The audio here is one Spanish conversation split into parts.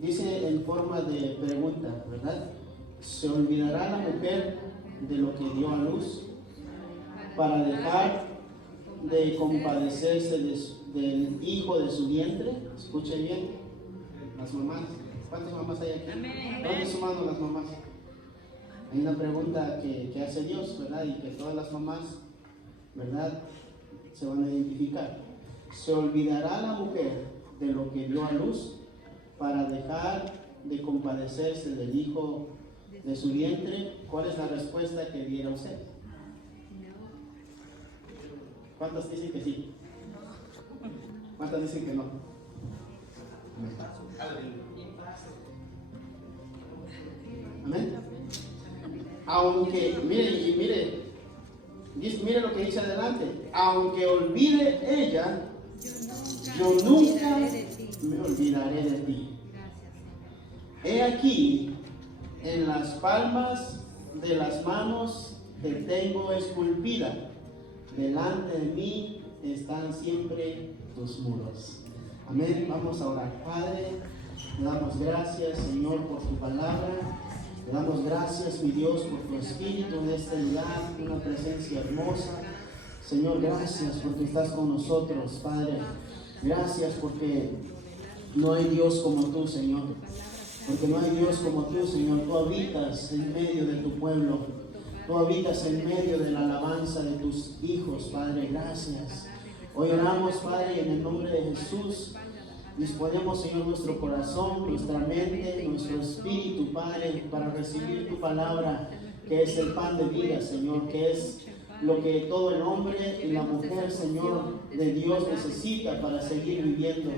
dice en forma de pregunta, ¿verdad? ¿Se olvidará la mujer de lo que dio a luz para dejar de compadecerse del hijo de su vientre? Escuche bien, las mamás. ¿Cuántas mamás hay aquí? ¿Dónde su mano las mamás? Hay una pregunta que hace Dios, ¿verdad? Y que todas las mamás, ¿verdad?, se van a identificar. ¿Se olvidará la mujer de lo que dio a luz para dejar de compadecerse del hijo de su vientre? ¿Cuál es la respuesta que diera usted? ¿Cuántas dicen que sí? ¿Cuántas dicen que no? Amén. Aunque, mire lo que dice adelante. Aunque olvide ella, yo nunca me olvidaré de ti. He aquí, en las palmas de las manos te tengo esculpida. Delante de mí están siempre tus muros. Amén. Vamos a orar. Padre, te damos gracias, Señor, por tu palabra. Te damos gracias, mi Dios, por tu espíritu en este lugar, una presencia hermosa. Señor, gracias porque estás con nosotros, Padre. Gracias porque no hay Dios como tú, Señor. Porque no hay Dios como tú, Señor. Tú habitas en medio de tu pueblo. Tú habitas en medio de la alabanza de tus hijos, Padre. Gracias. Hoy oramos, Padre, en el nombre de Jesús. Disponemos, Señor, nuestro corazón, nuestra mente, nuestro espíritu, Padre, para recibir tu palabra, que es el pan de vida, Señor, que es lo que todo el hombre y la mujer, Señor, de Dios necesita para seguir viviendo.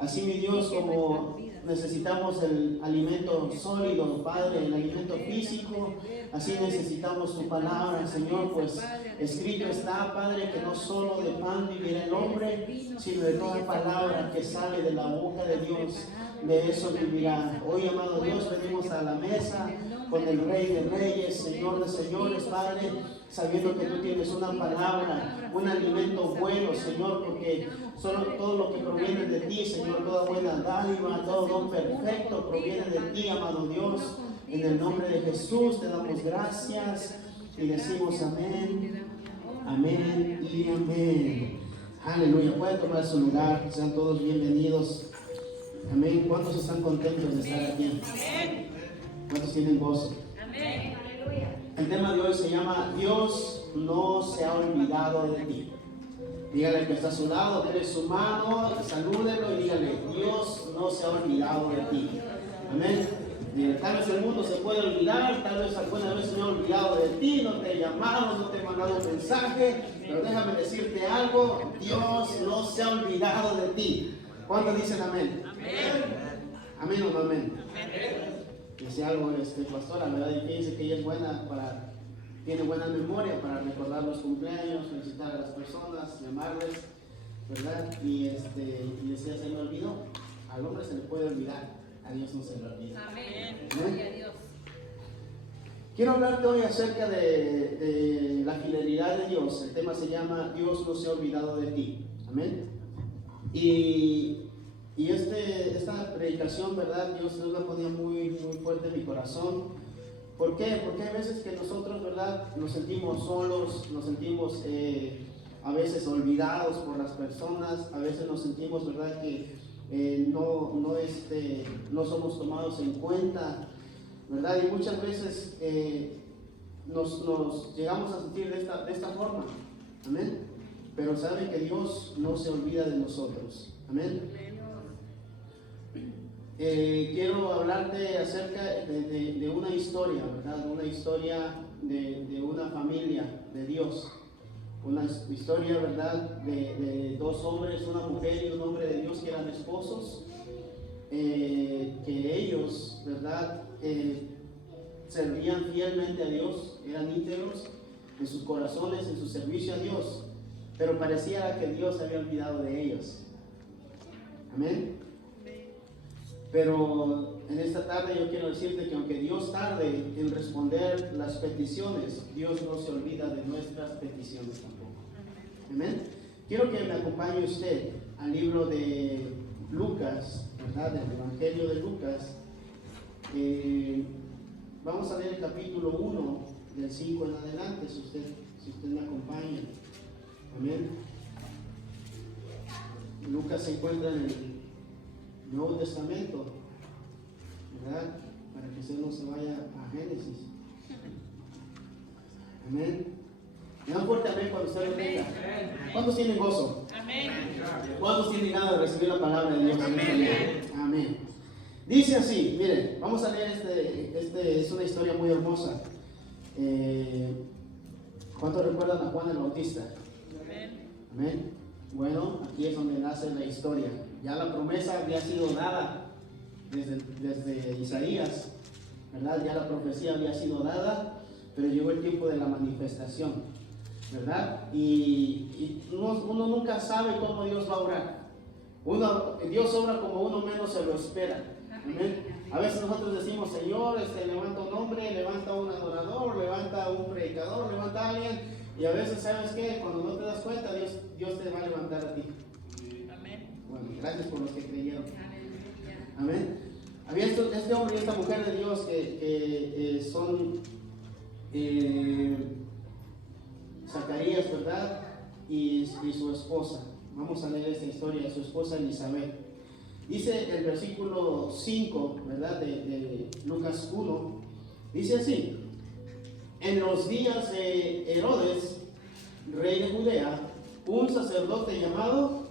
Así, mi Dios, como necesitamos el alimento sólido, Padre, el alimento físico, así necesitamos tu palabra, Señor, pues escrito está, Padre, que no solo de pan vivirá el hombre, sino de toda palabra que sale de la boca de Dios, de eso vivirá. Hoy, amado Dios, venimos a la mesa con el Rey de Reyes, Señor de Señores, Padre, sabiendo que tú tienes una palabra, un alimento bueno, Señor, porque solo todo lo que proviene de ti, Señor, toda buena dádiva, todo don perfecto proviene de ti, amado Dios. En el nombre de Jesús te damos gracias y decimos amén, amén y amén. Aleluya. Pueden tomar su lugar, sean todos bienvenidos. Amén. ¿Cuántos están contentos de estar aquí? ¿Cuántos tienen gozo? Amén. El tema de hoy se llama Dios no se ha olvidado de ti. Dígale que está a su lado, déle su mano, salúdelo y dígale, Dios no se ha olvidado de ti. Amén. Tal vez el mundo se puede olvidar, tal vez alguna vez se ha olvidado de ti, no te he llamado, no te he mandado un mensaje, pero déjame decirte algo, Dios no se ha olvidado de ti. ¿Cuántos dicen amén? Amén o no amén. Dice algo, pastora, ¿verdad? Y dice que ella es buena tiene buena memoria para recordar los cumpleaños, felicitar a las personas, llamarles, ¿verdad? Y decía, se me olvidó. Al hombre se le puede olvidar, a Dios no se le olvida. Amén. Gloria a Dios. Quiero hablarte hoy acerca de la fidelidad de Dios. El tema se llama Dios no se ha olvidado de ti. Amén. Y esta predicación, ¿verdad? Dios la ponía muy, muy fuerte en mi corazón. ¿Por qué? Porque hay veces que nosotros, ¿verdad?, nos sentimos solos, nos sentimos a veces olvidados por las personas, a veces nos sentimos, ¿verdad?, que no somos tomados en cuenta, ¿verdad? Y muchas veces nos llegamos a sentir de esta forma. Amén. Pero sabe que Dios no se olvida de nosotros. Amén. Quiero hablarte acerca de una historia, ¿verdad? Una historia de una familia de Dios. Una historia, ¿verdad? De dos hombres, una mujer y un hombre de Dios que eran esposos. Que ellos, ¿verdad? Servían fielmente a Dios, eran íntegros en sus corazones, en su servicio a Dios. Pero pareciera que Dios se había olvidado de ellos. Amén. Pero en esta tarde yo quiero decirte que aunque Dios tarde en responder las peticiones, Dios no se olvida de nuestras peticiones tampoco. Amén. Quiero que me acompañe usted al libro de Lucas, ¿verdad? Del Evangelio de Lucas. Vamos a leer el capítulo 1, del 5 en adelante, si usted me acompaña. Amén. Lucas se encuentra en el Nuevo Testamento, ¿verdad? Para que usted no se vaya a Génesis. Amén. Me dan fuerte amén cuando usted lo tenga. ¿Cuántos tienen gozo? Amén. ¿Cuántos tienen ganas de recibir la palabra de Dios? Amén. Amén. Dice así, miren, vamos a leer es una historia muy hermosa. ¿Cuántos recuerdan a Juan el Bautista? Amén. Bueno, aquí es donde nace la historia. Ya la promesa había sido dada desde Isaías, ¿verdad? Ya la profecía había sido dada, pero llegó el tiempo de la manifestación, ¿verdad? Y uno nunca sabe cómo Dios va a obrar. Dios obra como uno menos se lo espera. Amén. A veces nosotros decimos, Señor, levanta un hombre, levanta un adorador, levanta un predicador, levanta a alguien, y a veces, ¿sabes qué? Cuando no te das cuenta, Dios te va a levantar a ti. Amén. Bueno, gracias por los que creyeron. Amén. Había este hombre y esta mujer de Dios que son Zacarías, ¿verdad? Y su esposa. Vamos a leer esta historia de su esposa Elizabeth. Dice el versículo 5, ¿verdad? De Lucas 1. Dice así: en los días de Herodes, rey de Judea, un sacerdote llamado,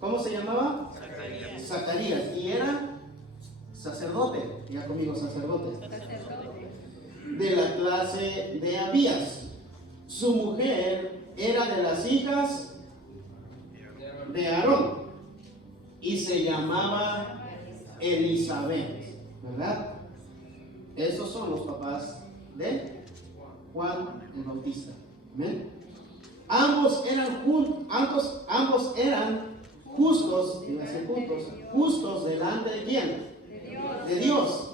¿cómo se llamaba? Zacarías. Zacarías. Y era sacerdote, diga conmigo, sacerdote, de la clase de Abías. Su mujer era de las hijas de Aarón y se llamaba Elizabeth, ¿verdad? Esos son los papás de Juan el Bautista. ¿Amén? Ambos eran justos, justos delante de quién? De Dios.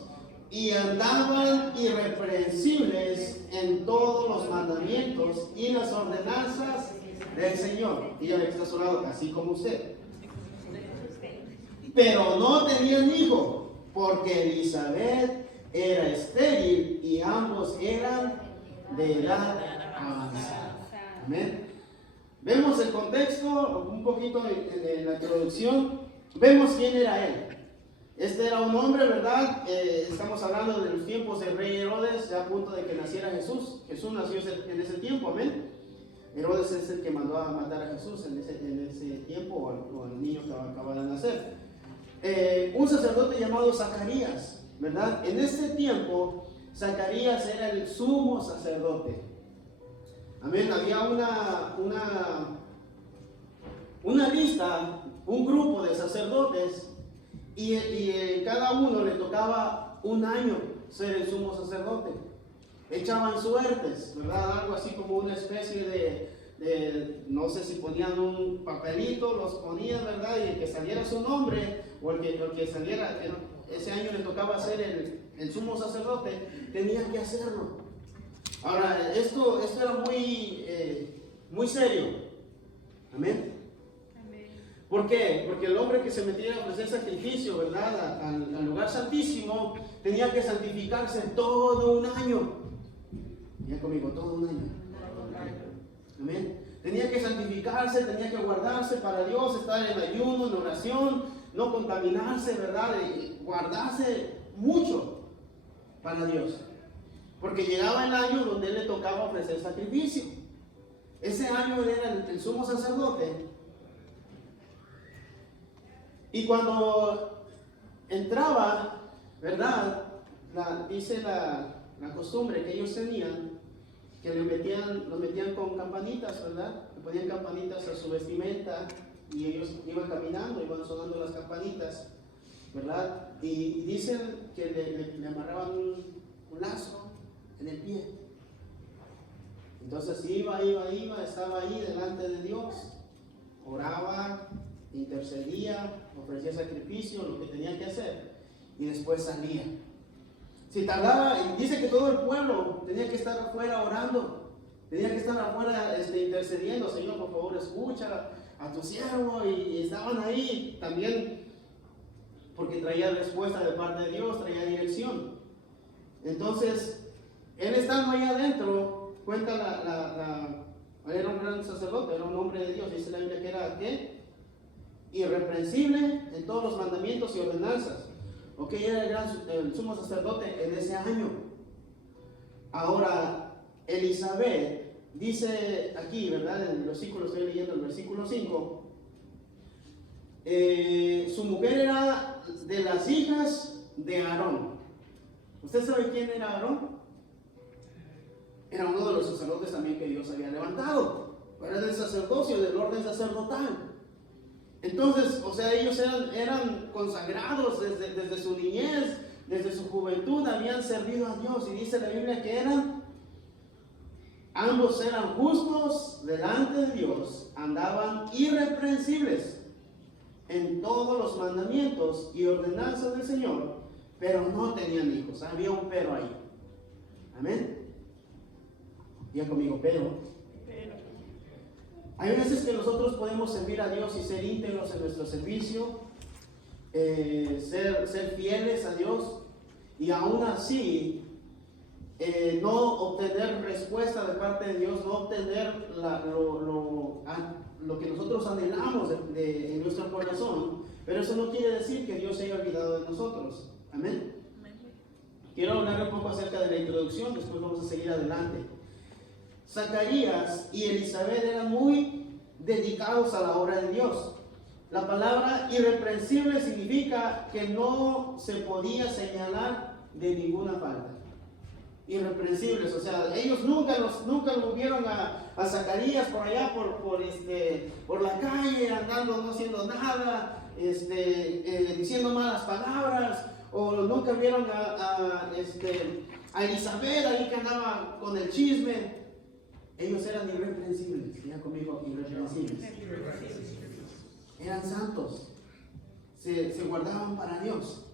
Y andaban irreprensibles en todos los mandamientos y las ordenanzas del Señor. Dígale que está a su lado, así como usted. Pero no tenían hijo, porque Elizabeth era estéril y ambos eran de edad avanzada. Amén. Vemos el contexto, un poquito en la introducción. Vemos quién era él. Este era un hombre, ¿verdad? Estamos hablando de los tiempos del rey Herodes, ya a punto de que naciera Jesús. Jesús nació en ese tiempo, amén. Herodes es el que mandó a matar a Jesús en ese tiempo, o al niño que acaba de nacer. Un sacerdote llamado Zacarías, ¿verdad? En ese tiempo, Zacarías era el sumo sacerdote. Amén. Había una lista, un grupo de sacerdotes, y cada uno le tocaba un año ser el sumo sacerdote. Echaban suertes, ¿verdad? Algo así como una especie de no sé si ponían un papelito, los ponían, ¿verdad? Y el que saliera su nombre, o el que saliera, ese año le tocaba ser el sumo sacerdote, tenía que hacerlo. Ahora, esto era muy serio. Amén. ¿Por qué? Porque el hombre que se metía a ofrecer sacrificio, ¿verdad? Al lugar santísimo, tenía que santificarse todo un año. Ya conmigo, todo un año. Amén. Tenía que santificarse, tenía que guardarse para Dios, estar en ayuno, en oración, no contaminarse, ¿verdad? Y guardarse mucho para Dios. Porque llegaba el año donde él le tocaba ofrecer sacrificio. Ese año él era el sumo sacerdote. Y cuando entraba, ¿verdad? Dice la costumbre que ellos tenían, que lo metían con campanitas, ¿verdad? Le ponían campanitas a su vestimenta y ellos iban caminando, iban sonando las campanitas, ¿verdad? Y dicen que le amarraban un lazo en el pie. Entonces iba, estaba ahí delante de Dios, oraba, intercedía, ofrecía sacrificio, lo que tenía que hacer, y después salía. Si tardaba, y dice que todo el pueblo tenía que estar afuera orando, tenía que estar afuera intercediendo: Señor, por favor, escucha a tu siervo, y estaban ahí también porque traía respuesta de parte de Dios, traía dirección. Entonces, él estando ahí adentro, cuenta era un gran sacerdote, era un hombre de Dios, dice la Biblia que era ¿qué? Irreprensible en todos los mandamientos y ordenanzas. Ok, era el sumo sacerdote en ese año. Ahora, Elizabeth dice aquí, ¿verdad? En el versículo, estoy leyendo el versículo 5. Su mujer era de las hijas de Aarón. ¿Usted sabe quién era Aarón? Era uno de los sacerdotes también que Dios había levantado. Era del sacerdocio, del orden sacerdotal. Entonces, o sea, ellos eran consagrados desde su niñez, desde su juventud, habían servido a Dios. Y dice la Biblia que ambos eran justos delante de Dios, andaban irreprensibles en todos los mandamientos y ordenanzas del Señor, pero no tenían hijos. Había un pero ahí. Amén. Diga conmigo, pero. Hay veces que nosotros podemos servir a Dios y ser íntegros en nuestro servicio, ser fieles a Dios, y aún así no obtener respuesta de parte de Dios, no obtener lo que nosotros anhelamos en nuestro corazón, pero eso no quiere decir que Dios se haya olvidado de nosotros. Amén. Quiero hablar un poco acerca de la introducción, después vamos a seguir adelante. Zacarías y Elizabeth eran muy dedicados a la obra de Dios. La palabra irreprensible significa que no se podía señalar de ninguna falta. Irreprensibles, o sea, ellos nunca lo vieron a Zacarías por allá por la calle, andando, no haciendo nada, diciendo malas palabras, o nunca vieron a Elizabeth ahí que andaba con el chisme. Ellos eran irreprensibles. Diga conmigo, irreprensibles. Eran santos. Se guardaban para Dios.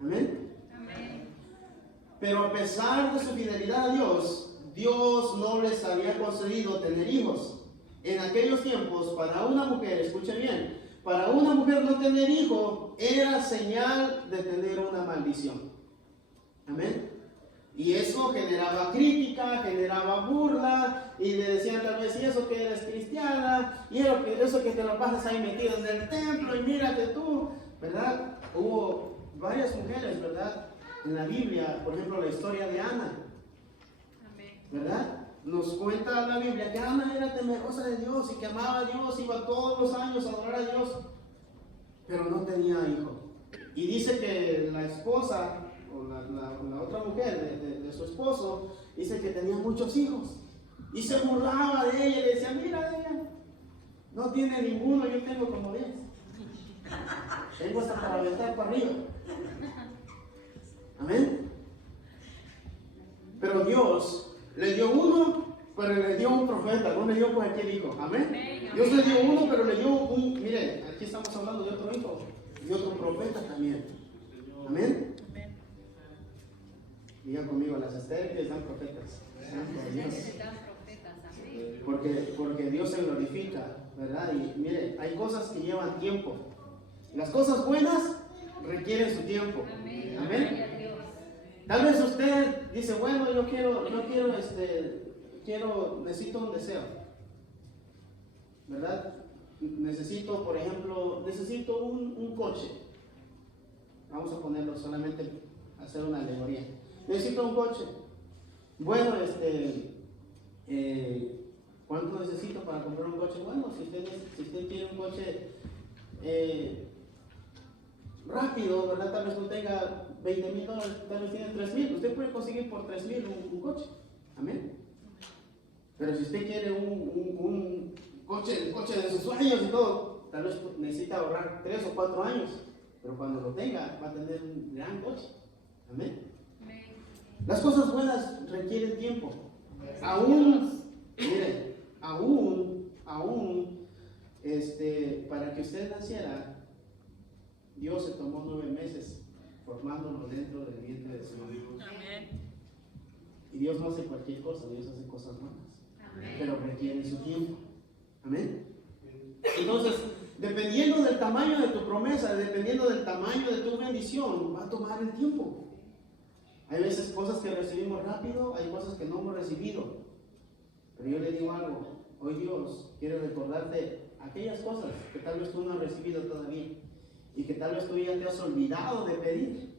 Amén. Amén. Pero a pesar de su fidelidad a Dios, Dios no les había concedido tener hijos. En aquellos tiempos, para una mujer, escuche bien, para una mujer no tener hijo era señal de tener una maldición. Amén. Y eso generaba crítica, generaba burla, y le decían tal vez, y eso que eres cristiana, y eso que te lo pasas ahí metido en el templo, y mírate tú, ¿verdad? Hubo varias mujeres, ¿verdad? En la Biblia, por ejemplo, la historia de Ana, ¿verdad? Nos cuenta la Biblia que Ana era temerosa de Dios y que amaba a Dios, iba todos los años a adorar a Dios, pero no tenía hijo. Y dice que la esposa, o la otra mujer de su esposo, dice que tenía muchos hijos y se burlaba de ella y le decía, mira ella, no tiene ninguno, yo tengo como 10. Tengo hasta para aventar para arriba. Amén. Pero Dios le dio uno, pero le dio un profeta, no le dio cualquier hijo. Amén. Dios le dio uno, pero le dio miren, aquí estamos hablando de otro hijo y otro profeta también. Amén. Digan conmigo, las estériles dan profetas. Porque Dios se glorifica, ¿verdad? Y mire, hay cosas que llevan tiempo. Las cosas buenas requieren su tiempo. Amén. Tal vez usted dice, bueno, yo necesito un deseo, ¿verdad? Necesito, por ejemplo, un coche. Vamos a ponerlo solamente, hacer una alegoría. Necesito un coche. Bueno, ¿cuánto necesito para comprar un coche? Bueno, si usted quiere un coche rápido, ¿verdad? Tal vez no tenga $20,000, tal vez tiene $3,000. Usted puede conseguir por $3,000 un coche. Amén. Pero si usted quiere un coche, el coche de sus sueños y todo, tal vez necesita ahorrar 3 o 4 años. Pero cuando lo tenga, va a tener un gran coche. Amén. Las cosas buenas requieren tiempo. Mire, para que usted naciera, Dios se tomó 9 meses formándolo dentro del vientre de su madre. Y Dios no hace cualquier cosa, Dios hace cosas buenas. Amén. Pero requiere su tiempo. Amén. Entonces, dependiendo del tamaño de tu promesa, dependiendo del tamaño de tu bendición, va a tomar el tiempo. Hay veces cosas que recibimos rápido, hay cosas que no hemos recibido. Pero yo le digo algo, hoy Dios quiere recordarte aquellas cosas que tal vez tú no has recibido todavía y que tal vez tú ya te has olvidado de pedir.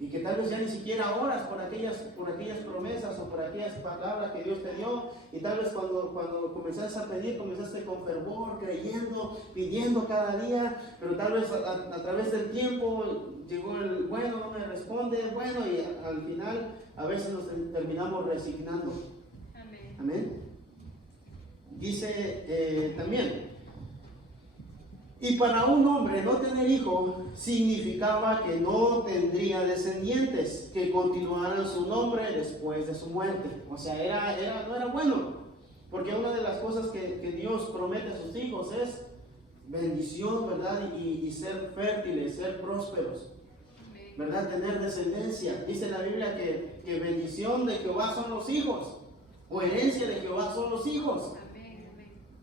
Y que tal vez ya ni siquiera oras por aquellas promesas o por aquellas palabras que Dios te dio. Y tal vez cuando comenzaste a pedir, comenzaste con fervor, creyendo, pidiendo cada día. Pero tal vez a través del tiempo llegó el bueno, no me responde, bueno, y al final a veces nos terminamos resignando. Amén. Amén. Dice también, y para un hombre no tener hijo significaba que no tendría descendientes que continuaran su nombre después de su muerte. O sea, no era bueno. Porque una de las cosas que Dios promete a sus hijos es bendición, ¿verdad? Y ser fértiles, ser prósperos, ¿verdad? Tener descendencia. Dice la Biblia que bendición de Jehová son los hijos, o herencia de Jehová son los hijos.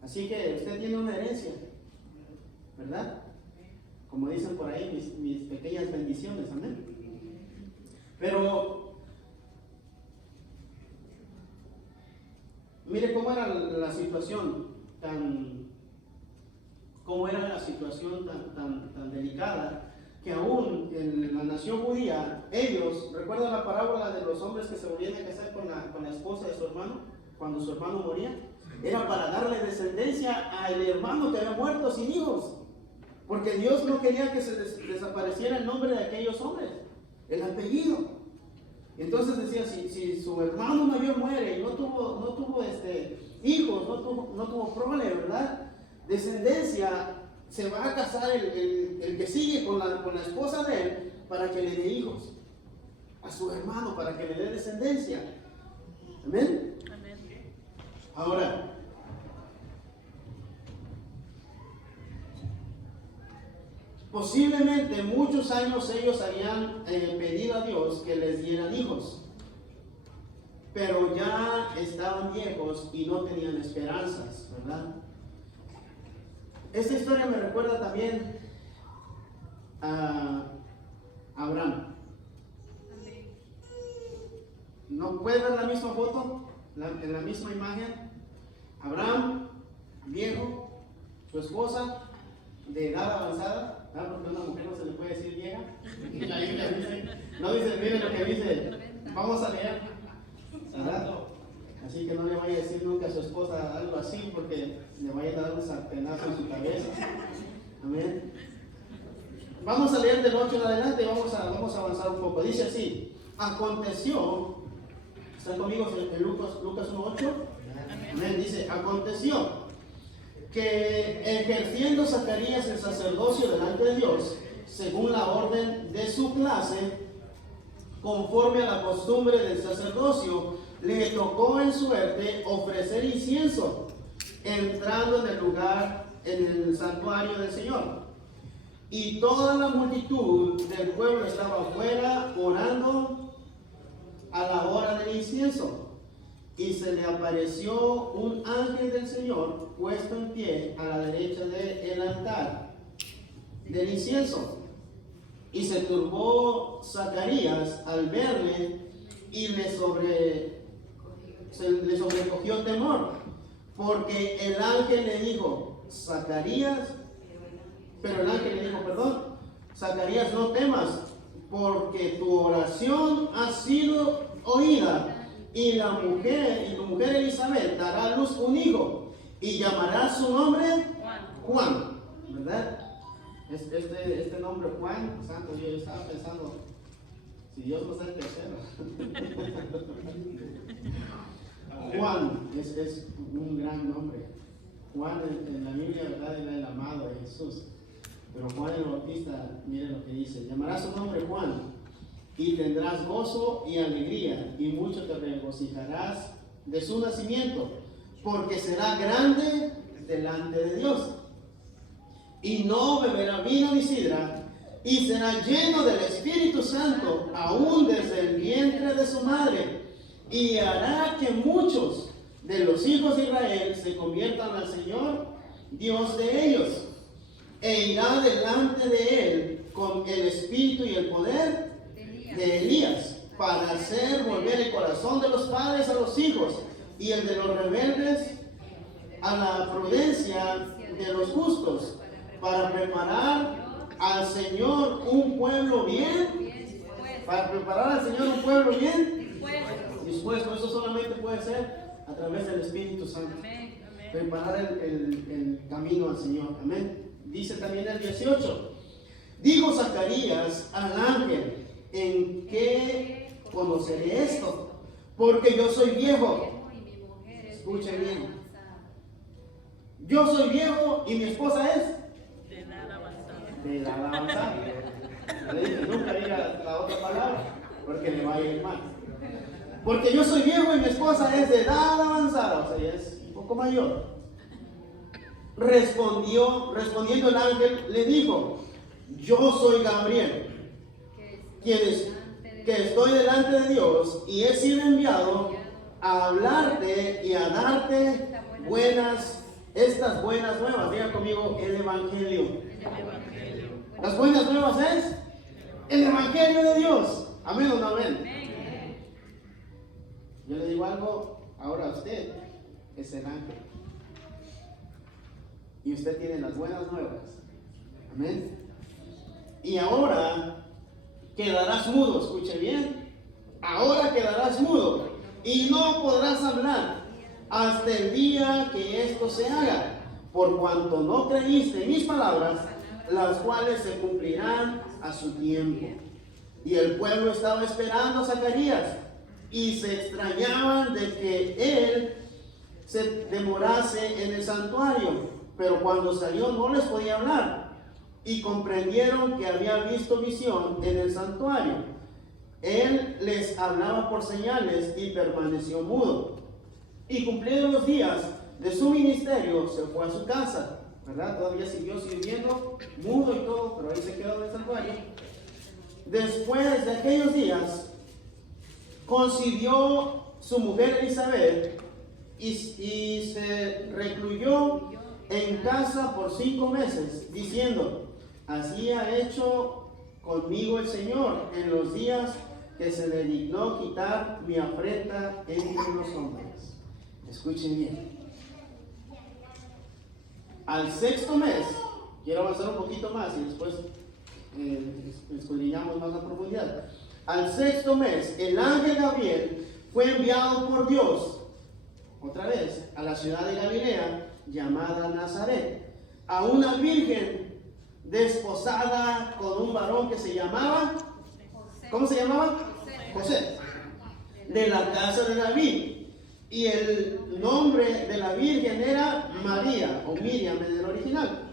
Así que usted tiene una herencia, ¿verdad? Como dicen por ahí, mis pequeñas bendiciones, amén. Pero mire cómo era la situación tan delicada, que aún en la nación judía, ellos, ¿recuerdan la parábola de los hombres que se volvían a casar con la esposa de su hermano, cuando su hermano moría? Era para darle descendencia al hermano que había muerto sin hijos. Porque Dios no quería que se desapareciera el nombre de aquellos hombres, el apellido. Entonces decía, si su hermano mayor muere y no tuvo hijos, no tuvo prole, ¿verdad? Descendencia, se va a casar el que sigue con la esposa de él para que le dé hijos a su hermano, para que le dé descendencia. ¿Amén? Amén. Ahora, posiblemente muchos años ellos habían pedido a Dios que les dieran hijos, pero ya estaban viejos y no tenían esperanzas, ¿verdad? Esta historia me recuerda también a Abraham. ¿No puede ver la misma foto? En la misma imagen. Abraham, viejo, su esposa, de edad avanzada. Porque a una mujer no se le puede decir vieja. La Biblia dice, no dice, miren lo que dice, vamos a leer, ¿verdad? Así que no le vaya a decir nunca a su esposa algo así, porque le vaya a dar un sartenazo en su cabeza. Amén. Vamos a leer del 8 en adelante y vamos a avanzar un poco. Dice así: aconteció, ¿están conmigo en Lucas 1:8? Amén. Dice, aconteció que ejerciendo Zacarías el sacerdocio delante de Dios, según la orden de su clase, conforme a la costumbre del sacerdocio, le tocó en suerte ofrecer incienso, entrando en el lugar, en el santuario del Señor. Y toda la multitud del pueblo estaba afuera orando a la hora del incienso. Y se le apareció un ángel del Señor puesto en pie a la derecha del altar del incienso. Y se turbó Zacarías al verle y le sobrecogió temor, porque el ángel le dijo, Zacarías, Zacarías, no temas, porque tu oración ha sido oída. Y tu mujer Elizabeth dará a luz un hijo y llamará su nombre Juan, ¿verdad? Este nombre Juan, santo, yo estaba pensando, si Dios nos da el tercero. Juan es un gran nombre. Juan en la Biblia, ¿verdad?, era el amado de Jesús. Pero Juan el Bautista, miren lo que dice: llamará su nombre Juan. Y tendrás gozo y alegría, y mucho te regocijarás de su nacimiento, porque será grande delante de Dios. Y no beberá vino ni sidra, y será lleno del Espíritu Santo, aún desde el vientre de su madre. Y hará que muchos de los hijos de Israel se conviertan al Señor, Dios de ellos, e irá delante de él con el espíritu y el poder de Elías, para hacer volver el corazón de los padres a los hijos, y el de los rebeldes a la prudencia de los justos, para preparar al Señor un pueblo bien, para preparar al Señor un pueblo bien dispuesto. Eso solamente puede ser a través del Espíritu Santo. Preparar el camino al Señor. Amén. Dice también el 18. Dijo Zacarías al ángel: ¿en qué conoceré esto? Porque yo soy viejo. Escuchen bien. Yo soy viejo y mi esposa es De edad avanzada. de edad avanzada. Le dije, nunca diga la otra palabra, porque le va a ir mal. Porque yo soy viejo y mi esposa es de edad avanzada, o sea, ella es un poco mayor. Respondiendo el ángel, le dijo: yo soy Gabriel, que estoy delante de Dios y he sido enviado a hablarte y a darte estas buenas nuevas. Diga conmigo, el Evangelio. Las buenas nuevas es el Evangelio de Dios. Amén o no amén. Yo le digo algo, ahora usted es el ángel. Y usted tiene las buenas nuevas. Amén. Y ahora quedarás mudo, escuche bien. Ahora quedarás mudo y no podrás hablar hasta el día que esto se haga, por cuanto no creíste mis palabras, las cuales se cumplirán a su tiempo. Y el pueblo estaba esperando a Zacarías y se extrañaban de que él se demorase en el santuario, pero cuando salió no les podía hablar, y comprendieron que había visto visión en el santuario. Él les hablaba por señales y permaneció mudo. Y cumplidos los días de su ministerio, se fue a su casa, ¿verdad? Todavía siguió sirviendo, mudo y todo, pero ahí se quedó en el santuario. Después de aquellos días, concibió su mujer Elizabeth y se recluyó en casa por 5 meses, diciendo: así ha hecho conmigo el Señor en los días que se le dignó quitar mi afrenta entre los hombres. Escuchen bien. Al 6º mes, quiero avanzar un poquito más y después escudriñamos más a profundidad. Al 6º mes, el ángel Gabriel fue enviado por Dios, otra vez, a la ciudad de Galilea, llamada Nazaret, a una virgen desposada con un varón que se llamaba, ¿cómo se llamaba? José, de la casa de David. Y el nombre de la virgen era María, o Miriam en el original.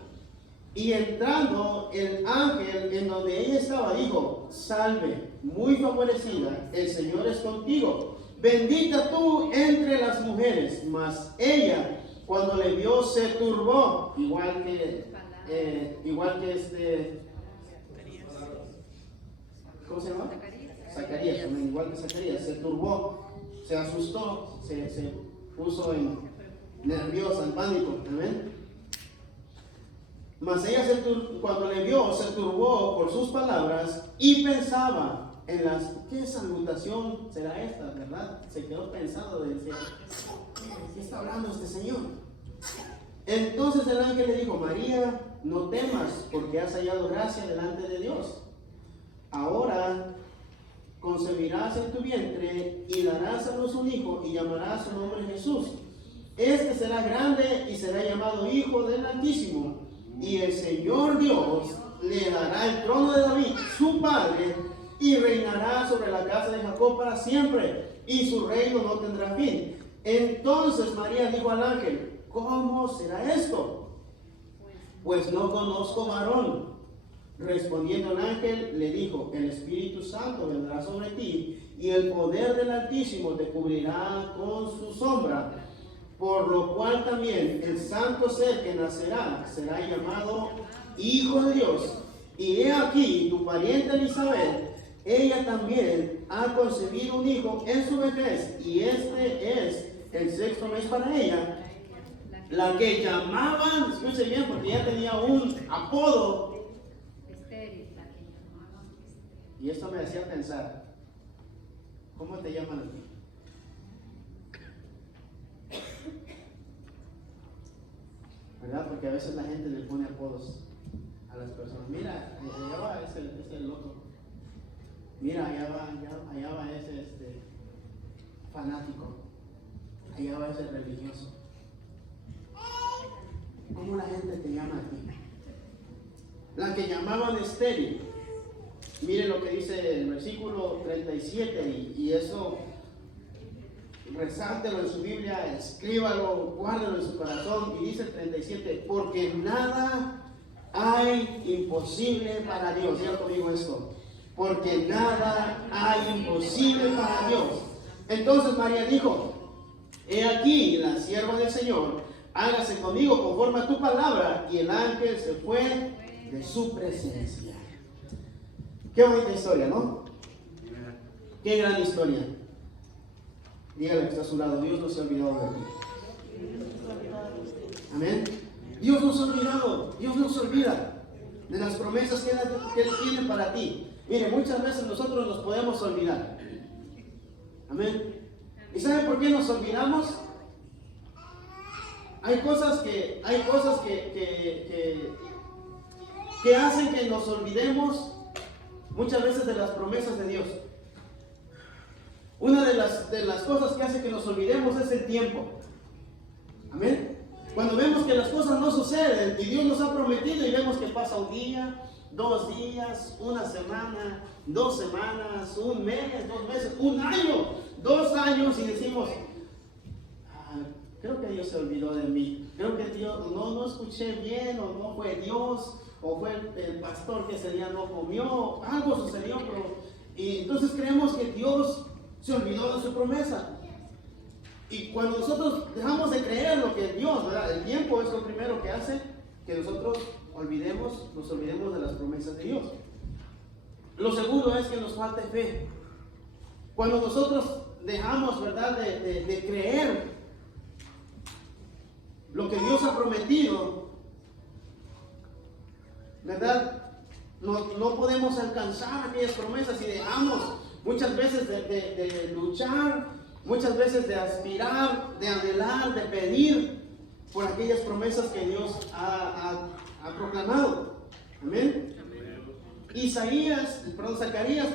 Y entrando el ángel en donde ella estaba, dijo: salve, muy favorecida, el Señor es contigo, bendita tú entre las mujeres. Mas ella, cuando le vio, se turbó, igual que ¿cómo se llama? Zacarías, igual que Zacarías, se turbó, se asustó, se puso nerviosa, en pánico. Amén. Mas ella cuando le vio, se turbó por sus palabras y pensaba en ¿qué salutación será esta? ¿Verdad? Se quedó pensando de decir: ¿qué está hablando este señor? Entonces el ángel le dijo: María, no temas, porque has hallado gracia delante de Dios. Ahora concebirás en tu vientre y darás a luz un hijo y llamarás su nombre Jesús. Este será grande y será llamado Hijo del Altísimo. Y el Señor Dios le dará el trono de David, su padre, y reinará sobre la casa de Jacob para siempre, y su reino no tendrá fin. Entonces María dijo al ángel: ¿cómo será esto? Pues no conozco varón. Respondiendo el ángel, le dijo: el Espíritu Santo vendrá sobre ti, y el poder del Altísimo te cubrirá con su sombra. Por lo cual también el santo ser que nacerá será llamado Hijo de Dios. Y he aquí, tu pariente Elizabeth, ella también ha concebido un hijo en su vejez, y este es el 6º mes para ella, La que llamaban, escuche bien, porque ya tenía un apodo. Y esto me hacía pensar, ¿cómo te llaman a ti? ¿Verdad? Porque a veces la gente le pone apodos a las personas. Mira, allá va ese loco. Mira, allá va ese fanático. Allá va ese religioso. ¿Cómo la gente te llama a ti? La que llamaban estéril. Mire lo que dice el versículo 37 y eso resáltelo en su Biblia, escríbalo, guárdelo en su corazón. Y dice el 37, porque nada hay imposible para Dios. Diga conmigo esto. Porque nada hay imposible para Dios. Entonces María dijo, he aquí la sierva del Señor, hágase conmigo conforme a tu palabra. Y el ángel se fue de su presencia. Qué bonita historia, ¿no? Qué gran historia. Dígale que está a su lado, Dios no se ha olvidado de ti. Amén. Dios no se ha olvidado, Dios no se olvida de las promesas que Él tiene para ti. Mire, muchas veces nosotros nos podemos olvidar. Amén. ¿Y sabe por qué nos olvidamos? Hay cosas que hacen que nos olvidemos muchas veces de las promesas de Dios. Una de las cosas que hace que nos olvidemos es el tiempo. Amén. Cuando vemos que las cosas no suceden y Dios nos ha prometido y vemos que pasa un día, 2 días, una semana, 2 semanas, un mes, 2 meses, un año, 2 años y decimos, creo que Dios se olvidó de mí. Creo que Dios no escuché bien, o no fue Dios, o fue el pastor que ese día no comió, algo sucedió, y entonces creemos que Dios se olvidó de su promesa. Y cuando nosotros dejamos de creer lo que Dios, ¿verdad? El tiempo es lo primero que hace que nosotros nos olvidemos de las promesas de Dios. Lo segundo es que nos falte fe. Cuando nosotros dejamos, ¿verdad?, de creer lo que Dios ha prometido, ¿verdad? No podemos alcanzar aquellas promesas y dejamos muchas veces de luchar, muchas veces de aspirar, de anhelar, de pedir por aquellas promesas que Dios ha proclamado. Amén. Zacarías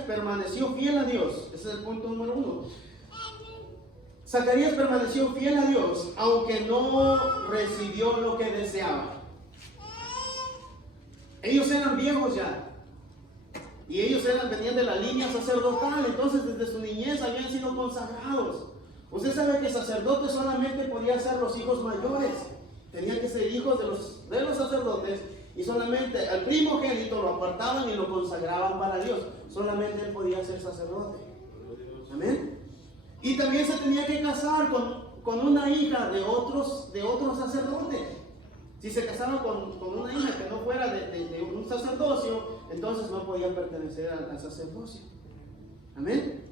permaneció fiel a Dios. Ese es el punto número 1. Zacarías permaneció fiel a Dios, aunque no recibió lo que deseaba. Ellos eran viejos ya. Y ellos venían de la línea sacerdotal, entonces desde su niñez habían sido consagrados. Usted sabe que sacerdotes solamente podían ser los hijos mayores. Tenían que ser hijos de los sacerdotes y solamente al primogénito lo apartaban y lo consagraban para Dios. Solamente él podía ser sacerdote. Amén. Y también se tenía que casar con una hija de otros sacerdotes. Si se casaba con una hija que no fuera de un sacerdocio, entonces no podía pertenecer al sacerdocio. Amén.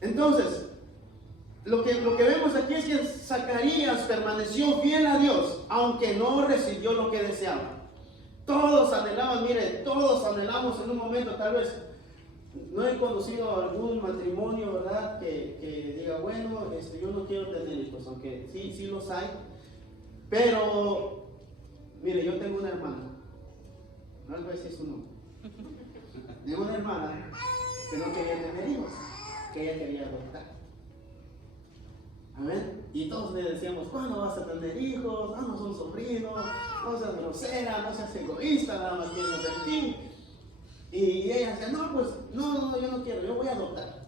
Entonces, lo que vemos aquí es que Zacarías permaneció fiel a Dios, aunque no recibió lo que deseaba. Todos anhelaban, mire, todos anhelamos en un momento, tal vez, no he conocido algún matrimonio, ¿verdad?, que diga, bueno, yo no quiero tener hijos, aunque sí los hay. Pero, mire, yo tengo una hermana, no les voy a decir su nombre, tengo una hermana que no quería tener hijos, que ella quería adoptar. Amén. Y todos le decíamos, ¿cuándo vas a tener hijos? Danos un sobrino, no seas grosera, no seas egoísta, nada más piensas en ti. Y ella decía, no, yo no quiero, yo voy a adoptar.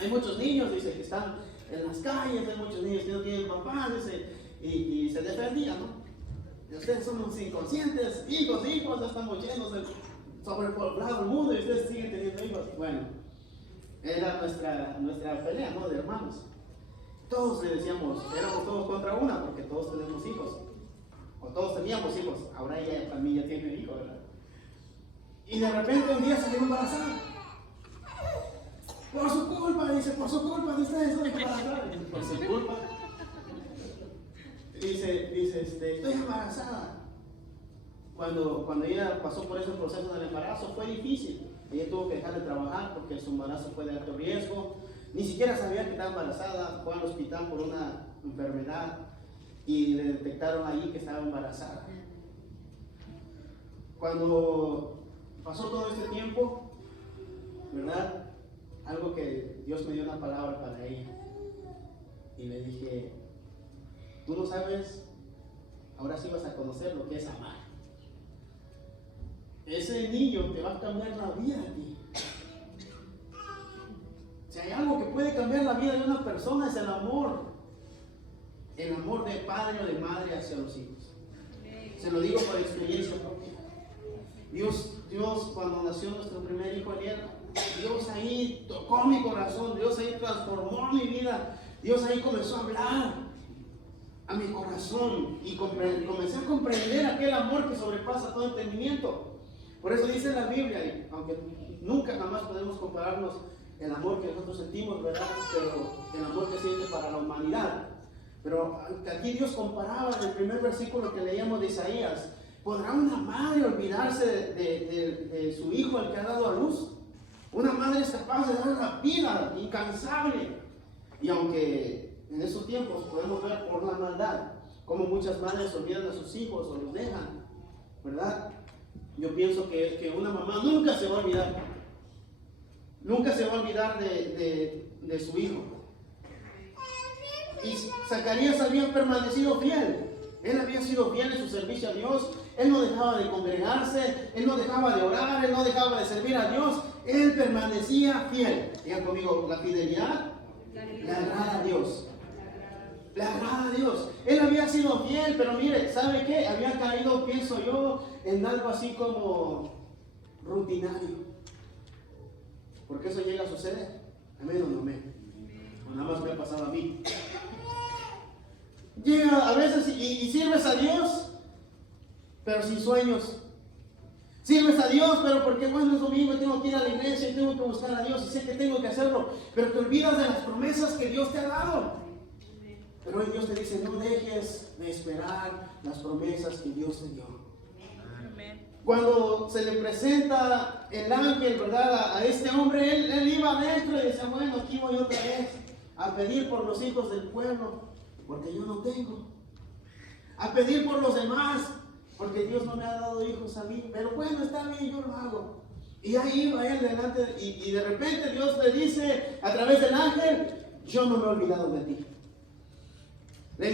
Hay muchos niños, dice, que están en las calles, hay muchos niños que no tienen papá, dice, y se defendía, ¿no? Y ustedes son unos inconscientes, hijos, ya estamos llenos de sobrepoblado el mundo y ustedes siguen teniendo hijos. Bueno, era nuestra pelea, ¿no?, de hermanos. Todos le decíamos, éramos todos contra una, porque todos tenemos hijos, o todos teníamos hijos. Ahora ella también ya tiene hijos, ¿verdad? Y de repente un día se quedó embarazada. Por su culpa, dice, por su culpa de ustedes, no embarazada. Por su culpa. dice, estoy embarazada. Cuando ella pasó por ese proceso del embarazo fue difícil. Ella tuvo que dejar de trabajar porque su embarazo fue de alto riesgo. Ni siquiera sabía que estaba embarazada. Fue al hospital por una enfermedad y le detectaron ahí que estaba embarazada. Cuando pasó todo este tiempo, ¿verdad? Algo que Dios me dio una palabra para ella. Y le dije, tú no sabes, ahora sí vas a conocer lo que es amar. Ese niño te va a cambiar la vida a ti. Si hay algo que puede cambiar la vida de una persona es el amor. El amor de padre o de madre hacia los hijos. Se lo digo por experiencia propia. Dios cuando nació nuestro primer hijo, Eliel, Dios ahí tocó mi corazón, Dios ahí transformó mi vida, Dios ahí comenzó a hablar a mi corazón y comencé a comprender aquel amor que sobrepasa todo entendimiento. Por eso dice la Biblia, aunque nunca jamás podemos compararnos el amor que nosotros sentimos, ¿verdad? Pero el amor que siente para la humanidad. Pero aquí Dios comparaba en el primer versículo que leíamos de Isaías. ¿Podrá una madre olvidarse de su hijo al que ha dado a luz? Una madre es capaz de dar la vida incansable. Y aunque en esos tiempos podemos ver por la maldad como muchas madres olvidan a sus hijos o los dejan, ¿verdad? Yo pienso que una mamá nunca se va a olvidar. Nunca se va a olvidar de su hijo. Y Zacarías había permanecido fiel. Él había sido fiel en su servicio a Dios. Él no dejaba de congregarse. Él no dejaba de orar. Él no dejaba de servir a Dios. Él permanecía fiel. Digan conmigo, la fidelidad le agrada a Dios. Le agrada a Dios. Él había sido fiel, pero mire, ¿sabe qué? Había caído, pienso yo, en algo así como rutinario. Porque eso llega a suceder. Amén o no amén. O nada más me ha pasado a mí. Llega a veces y sirves a Dios, pero sin sueños. Sirves a Dios, pero porque bueno es domingo y tengo que ir a la iglesia y tengo que buscar a Dios y sé que tengo que hacerlo, pero te olvidas de las promesas que Dios te ha dado. Pero hoy Dios te dice, no dejes de esperar las promesas que Dios te dio. Cuando se le presenta el ángel, ¿verdad? A este hombre, él iba adentro y decía, bueno, aquí voy otra vez a pedir por los hijos del pueblo, porque yo no tengo. A pedir por los demás, porque Dios no me ha dado hijos a mí. Pero bueno, está bien, yo lo hago. Y ahí va él delante, y de repente Dios le dice, a través del ángel, yo no me he olvidado de ti. Le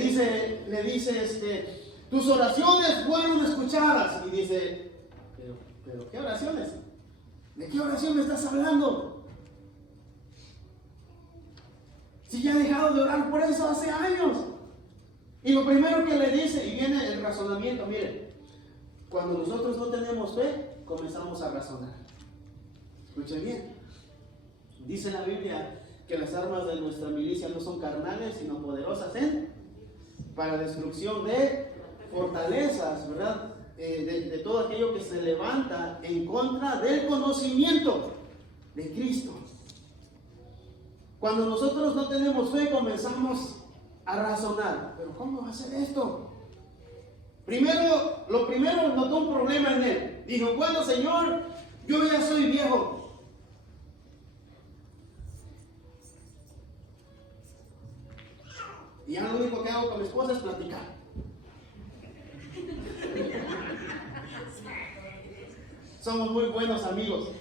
dice, tus oraciones fueron escuchadas. Y dice, ¿pero qué oraciones? ¿De qué oración me estás hablando? Si ya he dejado de orar por eso hace años. Y lo primero que le dice, y viene el razonamiento, mire, cuando nosotros no tenemos fe, comenzamos a razonar. Escuchen bien. Dice la Biblia que las armas de nuestra milicia no son carnales, sino poderosas para destrucción de fortalezas, ¿verdad? De todo aquello que se levanta en contra del conocimiento de Cristo. Cuando nosotros no tenemos fe, comenzamos a razonar. ¿Pero cómo va a ser esto? Lo primero notó un problema en él. Dijo, bueno, Señor, yo ya soy viejo. Y ya lo único que hago con mi esposa es platicar. Somos muy buenos amigos.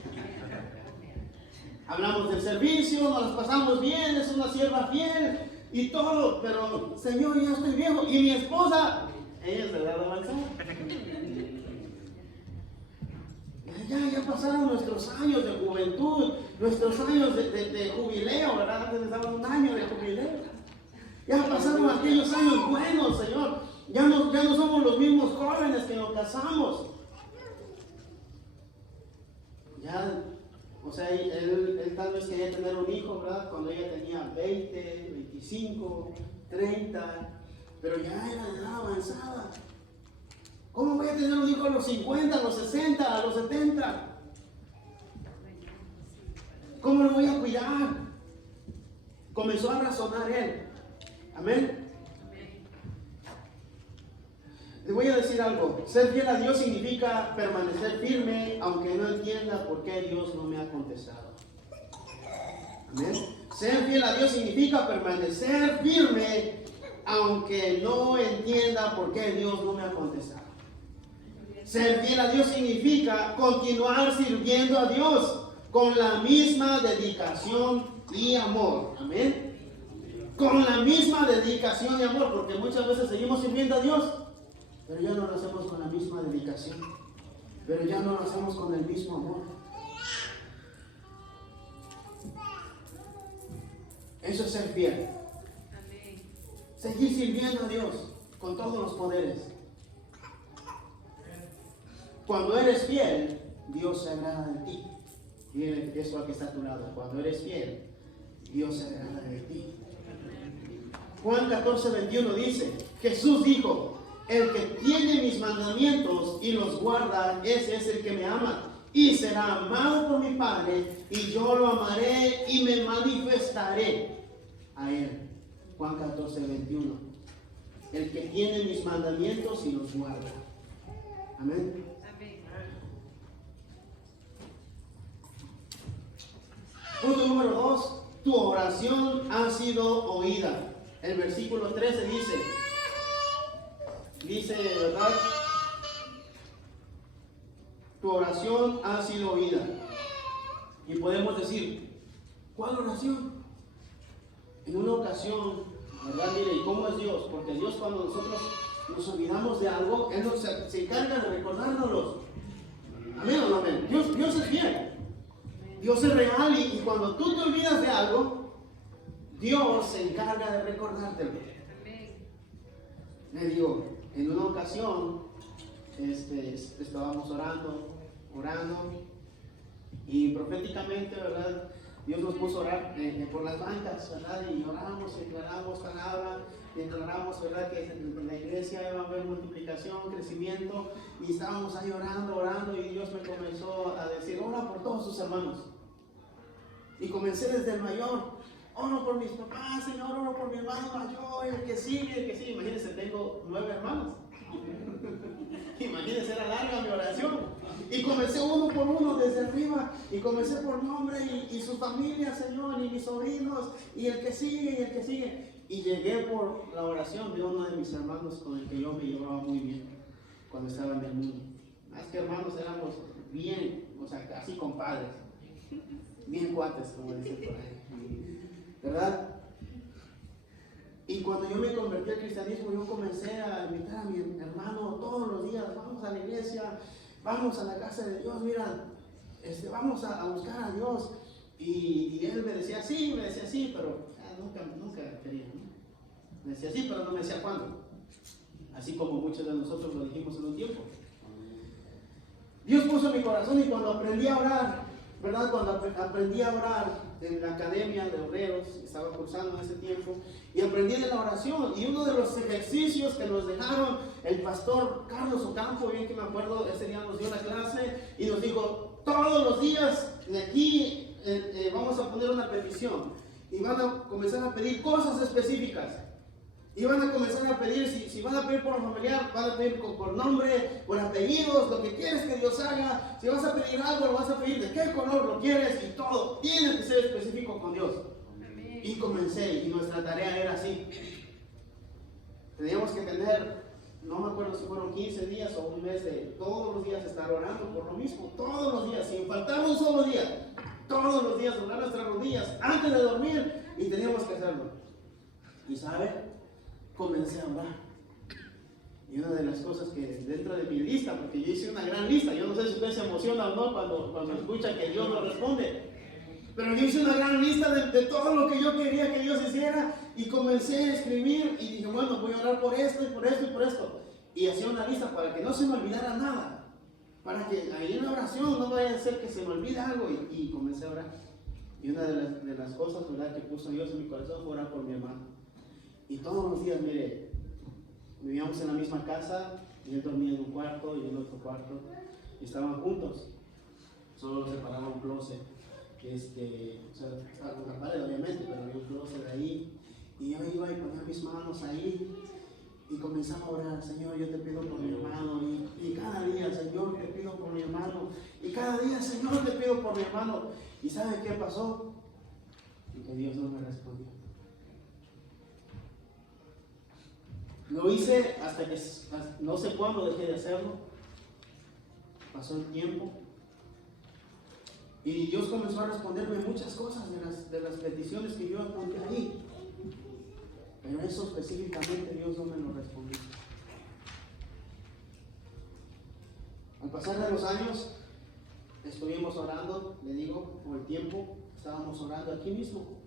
Hablamos del servicio, nos las pasamos bien, es una sierva fiel y todo, pero Señor, ya estoy viejo. Y mi esposa, ella es de edad avanzada. Ya pasaron nuestros años de juventud, nuestros años de jubileo, ¿verdad? Antes les daban un año de jubileo. Ya pasaron aquellos años buenos, Señor. Ya no somos los mismos jóvenes que nos casamos. Ya, o sea, él tal vez quería tener un hijo, ¿verdad? Cuando ella tenía 20, 25, 30, pero ya era de edad avanzada. ¿Cómo voy a tener un hijo a los 50, a los 60, a los 70? ¿Cómo lo voy a cuidar? Comenzó a razonar él. Amén. Les voy a decir algo. Ser fiel a Dios significa permanecer firme aunque no entienda por qué Dios no me ha contestado. Amén. Ser fiel a Dios significa permanecer firme aunque no entienda por qué Dios no me ha contestado. Ser fiel a Dios significa continuar sirviendo a Dios con la misma dedicación y amor. Amén. Con la misma dedicación y amor, porque muchas veces seguimos sirviendo a Dios, pero ya no lo hacemos con la misma dedicación, pero ya no lo hacemos con el mismo amor. Eso es ser fiel. Seguir sirviendo a Dios con todos los poderes. Cuando eres fiel, Dios se agrada de ti. Miren eso al que está a tu lado. Cuando eres fiel, Dios se agrada de ti. Juan 14:21 dice, Jesús dijo, el que tiene mis mandamientos y los guarda, ese es el que me ama. Y será amado por mi Padre, y yo lo amaré y me manifestaré a él. Juan 14:21. El que tiene mis mandamientos y los guarda. Amén. Punto número 2. Tu oración ha sido oída. El versículo 13 dice, ¿verdad? Tu oración ha sido oída. Y podemos decir, ¿cuál oración? En una ocasión, ¿verdad? Mire, ¿y cómo es Dios? Porque Dios, cuando nosotros nos olvidamos de algo, Él se encarga de recordárnoslo. Amén o no amén. Dios es fiel. Dios es real y cuando tú te olvidas de algo, Dios se encarga de recordártelo. Le digo, en una ocasión estábamos orando y proféticamente, ¿verdad? Dios nos puso a orar por las bancas, ¿verdad? Y oramos, declaramos palabra, declaramos, ¿verdad? Que en la iglesia iba a haber multiplicación, crecimiento, y estábamos ahí orando, y Dios me comenzó a decir, ora por todos sus hermanos. Y comencé desde el mayor, oro por mis papás, Señor, oro por mi hermano mayor, el que sigue. Imagínense, tengo 9 hermanos. Imagínense, era larga mi oración. Y comencé uno por uno desde arriba, y comencé por nombre y su familia, Señor, y mis sobrinos, y el que sigue. Y llegué por la oración de uno de mis hermanos con el que yo me llevaba muy bien cuando estaba en el mundo. Más que hermanos, éramos bien, o sea, casi compadres, bien cuates, como dicen por ahí, ¿verdad? Y cuando yo me convertí al cristianismo, yo comencé a invitar a mi hermano todos los días, vamos a la iglesia, vamos a la casa de Dios, mira, vamos a buscar a Dios. Y él me decía sí, pero nunca quería, ¿no? Me decía sí, pero no me decía cuándo. Así como muchos de nosotros lo dijimos en un tiempo. Dios puso en mi corazón, y cuando aprendí a orar, ¿verdad? Cuando aprendí a orar en la academia de obreros, estaba cursando en ese tiempo, y aprendí de la oración, y uno de los ejercicios que nos dejaron el pastor Carlos Ocampo, bien que me acuerdo, ese día nos dio la clase y nos dijo, todos los días de aquí vamos a poner una petición, y van a comenzar a pedir cosas específicas. Y van a comenzar a pedir, si van a pedir por familiar, van a pedir por nombre, por apellidos, lo que quieres que Dios haga. Si vas a pedir algo, lo vas a pedir de qué color lo quieres, y todo tiene que ser específico con Dios. Amén. Y comencé, y nuestra tarea era así. Teníamos que tener, no me acuerdo si fueron 15 días o un mes, de todos los días estar orando por lo mismo, todos los días, sin faltar un solo día. Todos los días doblar nuestras rodillas antes de dormir, y teníamos que hacerlo. ¿Y sabe? Comencé a orar. Y una de las cosas que dentro de mi lista, porque yo hice una gran lista, yo no sé si usted se emociona o no cuando escucha que Dios lo responde, pero yo hice una gran lista de todo lo que yo quería que Dios hiciera, y comencé a escribir y dije, bueno, voy a orar por esto y por esto y por esto, y hacía una lista para que no se me olvidara nada, para que ahí en la oración no vaya a ser que se me olvide algo, y comencé a orar. Y una de las cosas, ¿verdad?, que puso Dios en mi corazón fue orar por mi hermano. Y todos los días, mire, vivíamos en la misma casa, y él dormía en un cuarto y en otro cuarto, y estaban juntos, solo separaba un closet, o sea, estaba con la pared obviamente, pero había un closet ahí, y yo iba y ponía mis manos ahí, Y comenzaba a orar, Señor, yo te pido por mi hermano. Y cada día, Señor, te pido por mi hermano. Y cada día, Señor, te pido por mi hermano. ¿Y sabe qué pasó? Y que Dios no me respondió. Lo hice hasta que no sé cuándo dejé de hacerlo. Pasó el tiempo. Y Dios comenzó a responderme muchas cosas de las peticiones que yo apunté ahí. Pero eso específicamente Dios no me lo respondió. Al pasar de los años, estuvimos orando, le digo, por el tiempo, estábamos orando aquí mismo.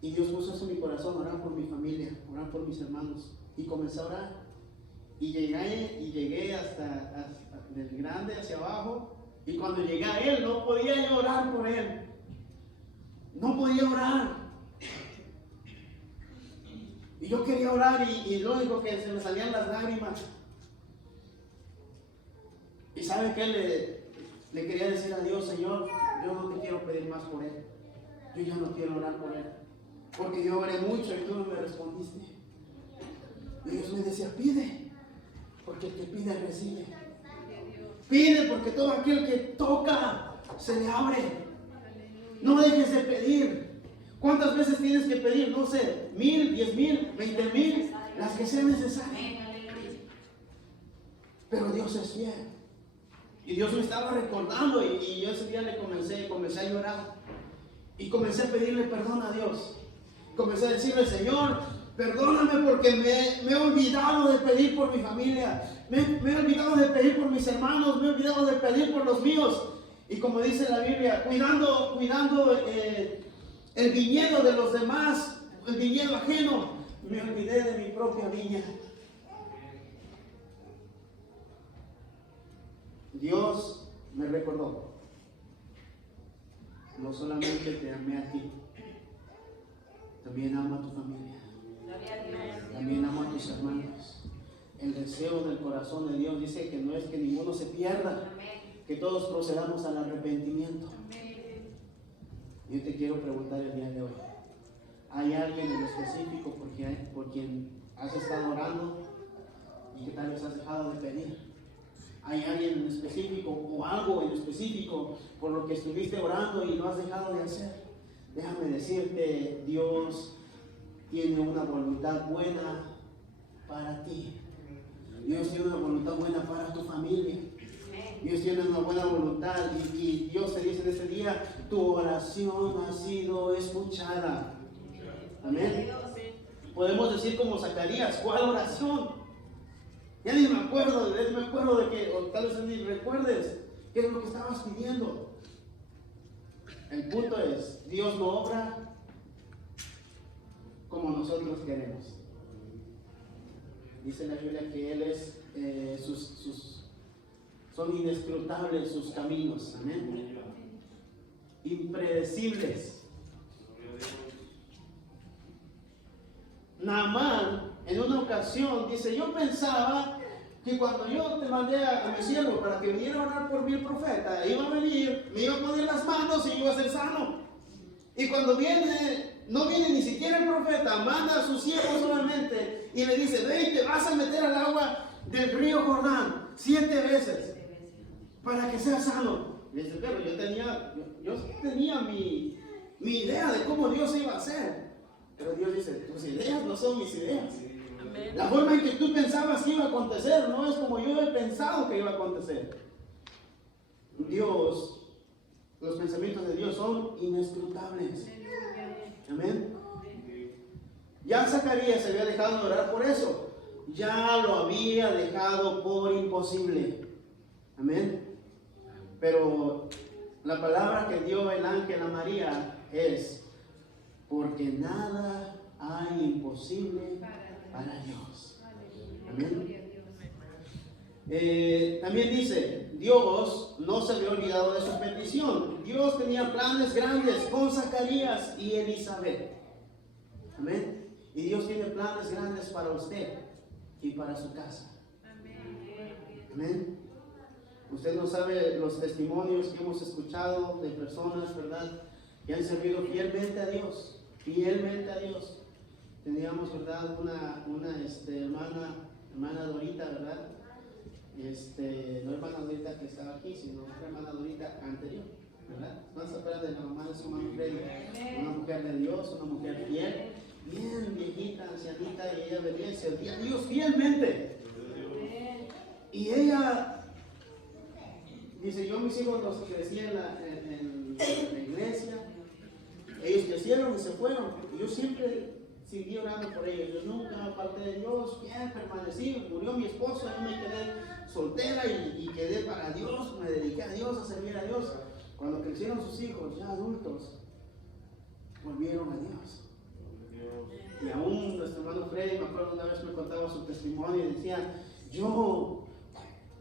Y Dios puso eso en mi corazón, orar por mi familia, orar por mis hermanos. Y comencé a orar. Y llegué hasta del grande hacia abajo. Y cuando llegué a él, no podía yo orar por él. No podía orar. Y yo quería orar y lo único que se me salían las lágrimas. Y ¿sabe qué? Le quería decir a Dios, Señor, yo no te quiero pedir más por él. Yo ya no quiero orar por él. Porque yo oré mucho y tú no me respondiste. Y Dios me decía, pide. Porque el que pide, recibe. Pide porque todo aquel que toca, se le abre. No dejes de pedir. ¿Cuántas veces tienes que pedir? No sé, 1000, 10,000, 20,000, las que sean necesarias. Pero Dios es fiel. Y Dios me estaba recordando y yo ese día comencé a llorar. Y comencé a pedirle perdón a Dios. Comencé a decirle, Señor, perdóname porque me he olvidado de pedir por mi familia. Me he olvidado de pedir por mis hermanos. Me he olvidado de pedir por los míos. Y como dice la Biblia, cuidando el viñedo de los demás, el viñedo ajeno, me olvidé de mi propia viña. Dios me recordó, no solamente te amé a ti, también amo a tu familia, también amo a tus hermanos. El deseo del corazón de Dios dice que no es que ninguno se pierda, que todos procedamos al arrepentimiento. Yo te quiero preguntar el día de hoy, ¿hay alguien en específico por quien has estado orando y que tal vez has dejado de pedir? ¿Hay alguien en específico o algo en específico por lo que estuviste orando y no has dejado de hacer? Déjame decirte, Dios tiene una voluntad buena para ti. Dios tiene una voluntad buena para tu familia. Dios tiene una buena voluntad y Dios te dice en este día, tu oración ha sido escuchada. Amén. Podemos decir como Zacarías, ¿cuál oración? Ya ni me acuerdo de que, o tal vez ni recuerdes qué es lo que estabas pidiendo. El punto es, Dios no obra como nosotros queremos. Dice la Biblia que Él es, son inescrutables sus caminos. Amén. Impredecibles. Naamán en una ocasión dice, yo pensaba que cuando yo te mandé a mi siervo para que viniera a orar por mí el profeta, iba a venir, me iba a poner las manos y iba a ser sano. Y cuando no viene ni siquiera el profeta, manda a su siervo solamente y le dice, ve y te vas a meter al agua del río Jordán 7 veces para que seas sano. Y dice, pero yo tenía mi idea de cómo Dios iba a hacer. Pero Dios dice, tus ideas no son mis ideas. Amén. La forma en que tú pensabas que iba a acontecer no es como yo he pensado que iba a acontecer. Los pensamientos de Dios son inescrutables. Amén. Ya Zacarías se había dejado de orar por eso. Ya lo había dejado por imposible. Amén. Pero la palabra que dio el ángel a María es, porque nada hay imposible para Dios. Amén. También dice, Dios no se había olvidado de su petición. Dios tenía planes grandes con Zacarías y Elizabeth. Amén. Y Dios tiene planes grandes para usted y para su casa. Amén. Usted no sabe los testimonios que hemos escuchado de personas, ¿verdad?, que han servido fielmente a Dios. teníamos, ¿verdad? Hermana Dorita, ¿verdad? No hermana Dorita que estaba aquí, sino otra hermana Dorita anterior, ¿verdad? No se acuerdan de la mamá de su mamá Freddy, una mujer de Dios, una mujer fiel, bien viejita, ancianita, y ella venía y servía a Dios fielmente. Y ella dice: yo mis hijos los crecí en la iglesia, ellos crecieron y se fueron, y yo siempre seguí orando por ellos. Yo nunca me aparté de Dios, bien permanecí. Murió mi esposo, yo me quedé soltera y quedé para Dios, me dediqué a Dios, a servir a Dios. Cuando crecieron sus hijos, ya adultos, volvieron a Dios. Y aún nuestro hermano Freddy, me acuerdo una vez me contaba su testimonio y decía: yo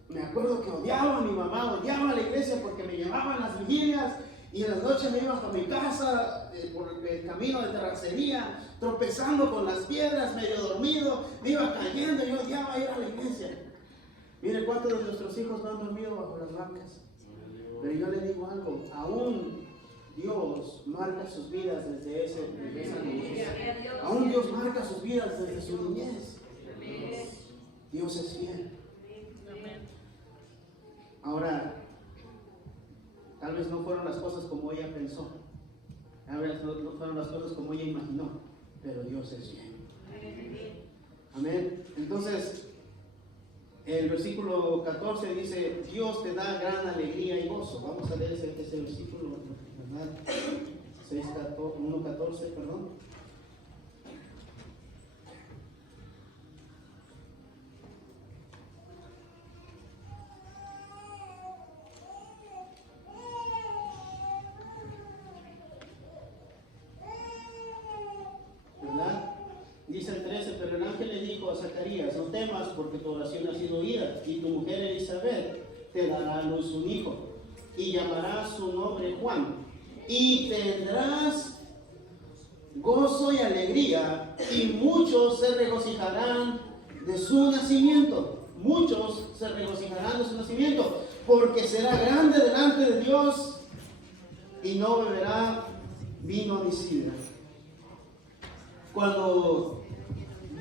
me acuerdo que odiaba a mi mamá, odiaba a la iglesia porque me llevaban las vigilias y en las noches me iba hasta mi casa por el camino de terracería, tropezando con las piedras, medio dormido, me iba cayendo y yo odiaba ir a la iglesia. Mire cuántos de nuestros hijos no han dormido bajo las bancas. Pero yo le digo algo: aún Dios marca sus vidas desde esa niñez. Aún Dios marca sus vidas desde su niñez. Dios es fiel. Ahora, tal vez no fueron las cosas como ella pensó, tal vez no fueron las cosas como ella imaginó, pero Dios es fiel. Amén. Entonces, el versículo 14 dice: Dios te da gran alegría y gozo. Vamos a leer ese versículo, ¿verdad? 1:14, perdón. Dice el 13: pero el ángel le dijo a Zacarías: no temas, porque tu oración ha sido oída, y tu mujer Elizabeth te dará a luz un hijo, y llamarás su nombre Juan, y tendrás gozo y alegría, y muchos se regocijarán de su nacimiento. Muchos se regocijarán de su nacimiento, porque será grande delante de Dios, y no beberá vino ni sidra. Cuando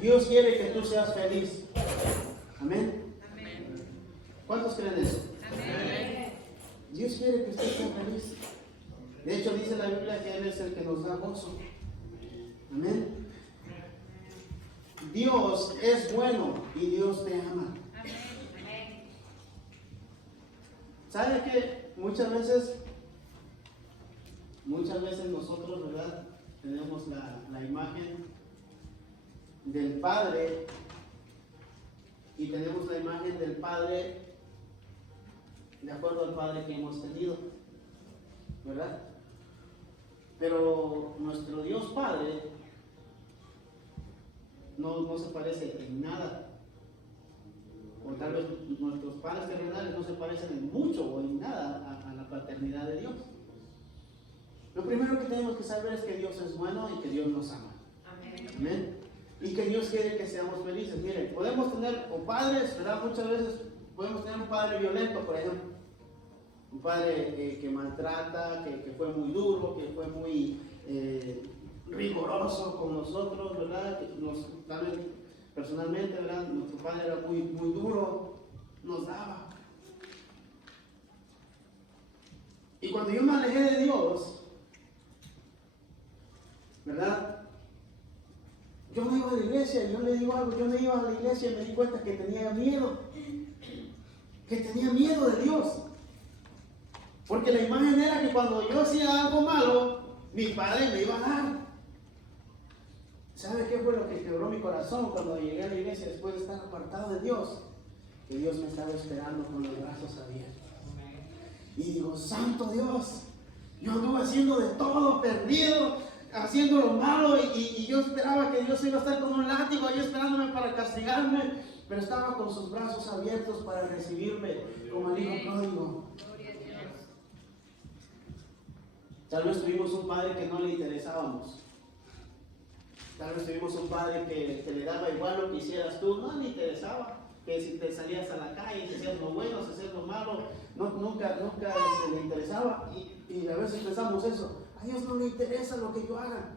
Dios quiere que tú seas feliz. Amén. ¿Cuántos creen eso? Amén. Dios quiere que usted sea feliz. De hecho, dice la Biblia que Él es el que nos da gozo. Amén. Dios es bueno y Dios te ama. ¿Sabe que muchas veces nosotros, ¿verdad?, tenemos la imagen del Padre y tenemos la imagen del Padre de acuerdo al Padre que hemos tenido, ¿verdad? Pero nuestro Dios Padre no se parece en nada, o tal vez nuestros padres terrenales no se parecen en mucho o en nada a la paternidad de Dios. Lo primero que tenemos que saber es que Dios es bueno y que Dios nos ama. Amén. Amén. Y que Dios quiere que seamos felices. Miren, podemos tener padres, ¿verdad? Muchas veces podemos tener un padre violento, por ejemplo. Un padre que maltrata, que fue muy duro, que fue muy riguroso con nosotros, ¿verdad? Tal vez personalmente, ¿verdad? Nuestro padre era muy, muy duro, nos daba. Y cuando yo me alejé de Dios, ¿verdad? Yo me iba a la iglesia, y yo le digo algo, yo me iba a la iglesia y me di cuenta que tenía miedo de Dios. Porque la imagen era que cuando yo hacía algo malo, mi padre me iba a dar. ¿Sabe qué fue lo que quebró mi corazón cuando llegué a la iglesia después de estar apartado de Dios? Que Dios me estaba esperando con los brazos abiertos. Y digo: santo Dios, yo anduve haciendo de todo, perdido, haciendo lo malo, y yo esperaba que Dios iba a estar con un látigo ahí esperándome para castigarme, pero estaba con sus brazos abiertos para recibirme como el hijo pródigo. Tal vez tuvimos un padre que no le interesábamos. Tal vez tuvimos un padre que le daba igual lo que hicieras tú, no le interesaba. Que si te salías a la calle, si hacías lo bueno, si hacías lo malo, nunca le interesaba. Y a veces pensamos eso: a Dios no le interesa lo que yo haga.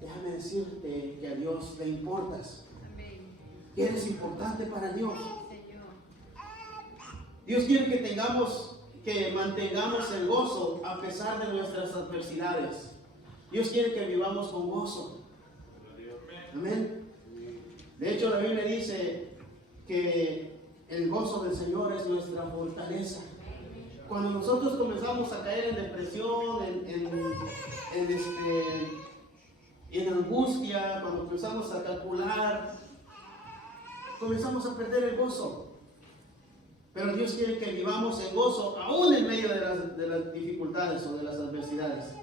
déjame decirte que a Dios le importas. Que eres importante para Dios. Dios quiere que mantengamos el gozo a pesar de nuestras adversidades. Dios quiere que vivamos con gozo. Amén. De hecho, la Biblia dice que el gozo del Señor es nuestra fortaleza. Cuando nosotros comenzamos a caer en depresión, en angustia, cuando comenzamos a calcular, comenzamos a perder el gozo. Pero Dios quiere que vivamos en gozo aún en medio de las dificultades o de las adversidades.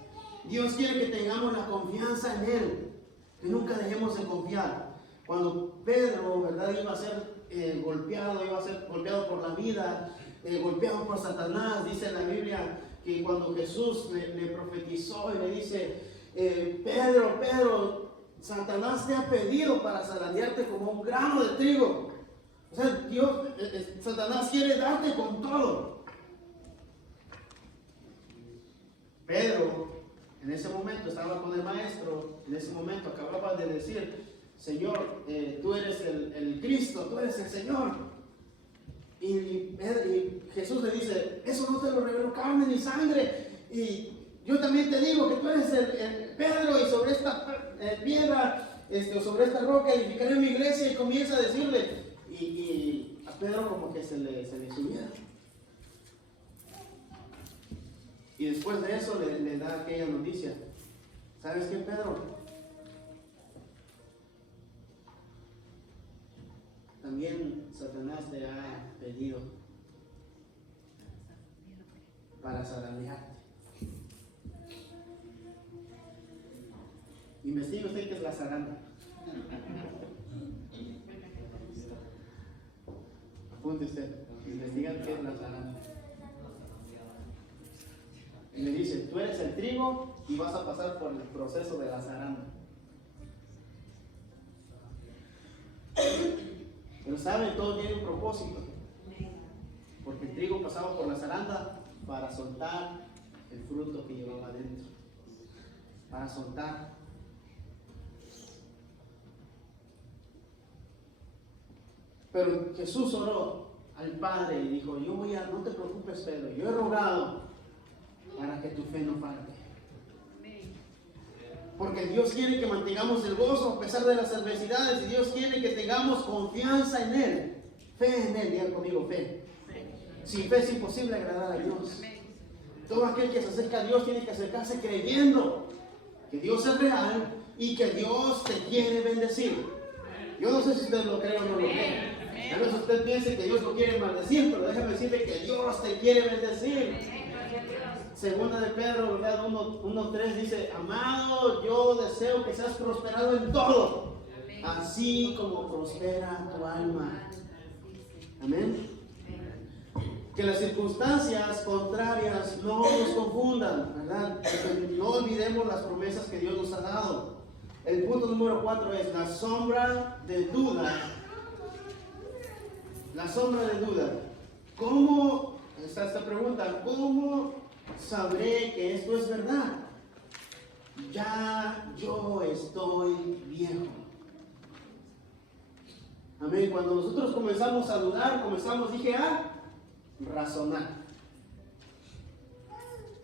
Dios quiere que tengamos la confianza en Él, que nunca dejemos de confiar. Cuando Pedro, ¿verdad?, iba a ser golpeado por la vida, golpeado por Satanás, dice la Biblia que cuando Jesús le profetizó y le dice, Pedro, Satanás te ha pedido para zarandearte como un grano de trigo. O sea, Satanás quiere darte con todo. Pedro en ese momento estaba con el maestro, en ese momento acababa de decir, Señor, tú eres el Cristo, tú eres el Señor. Y Jesús le dice, eso no te lo reveló carne ni sangre. Y yo también te digo que tú eres el Pedro, y sobre esta piedra, sobre esta roca edificaré mi iglesia. Y comienza a decirle, y a Pedro como que se le subía. Y después de eso le da aquella noticia. ¿Sabes qué, Pedro? También Satanás te ha pedido para zarandearte. Investigue usted qué es la zaranda. Apunte usted, investiga qué es la zaranda. Y le dice, tú eres el trigo y vas a pasar por el proceso de la zaranda. Pero sabe, todo tiene un propósito. Porque el trigo pasaba por la zaranda para soltar el fruto que llevaba adentro. Para soltar. Pero Jesús oró al Padre y dijo, no te preocupes, Pedro, yo he rogado para que tu fe no falte. Porque Dios quiere que mantengamos el gozo a pesar de las adversidades, y Dios quiere que tengamos confianza en Él, fe en Él. Digan conmigo, fe. Sin fe es imposible agradar a Dios. Todo aquel que se acerca a Dios tiene que acercarse creyendo que Dios es real y que Dios te quiere bendecir. Yo no sé si usted lo cree o no lo cree. A veces usted piensa que Dios lo quiere maldecir, pero déjame decirle que Dios te quiere bendecir. Segunda de Pedro, ¿verdad? 1:3 dice, amado, yo deseo que seas prosperado en todo, así como prospera tu alma. Amén. Que las circunstancias contrarias no nos confundan, ¿verdad? Que no olvidemos las promesas que Dios nos ha dado. El punto número 4 es la sombra de duda. La sombra de duda. ¿Cómo, está esta pregunta, cómo sabré que esto es verdad? Ya yo estoy viejo. Amén. Cuando nosotros comenzamos a dudar, dije, a razonar.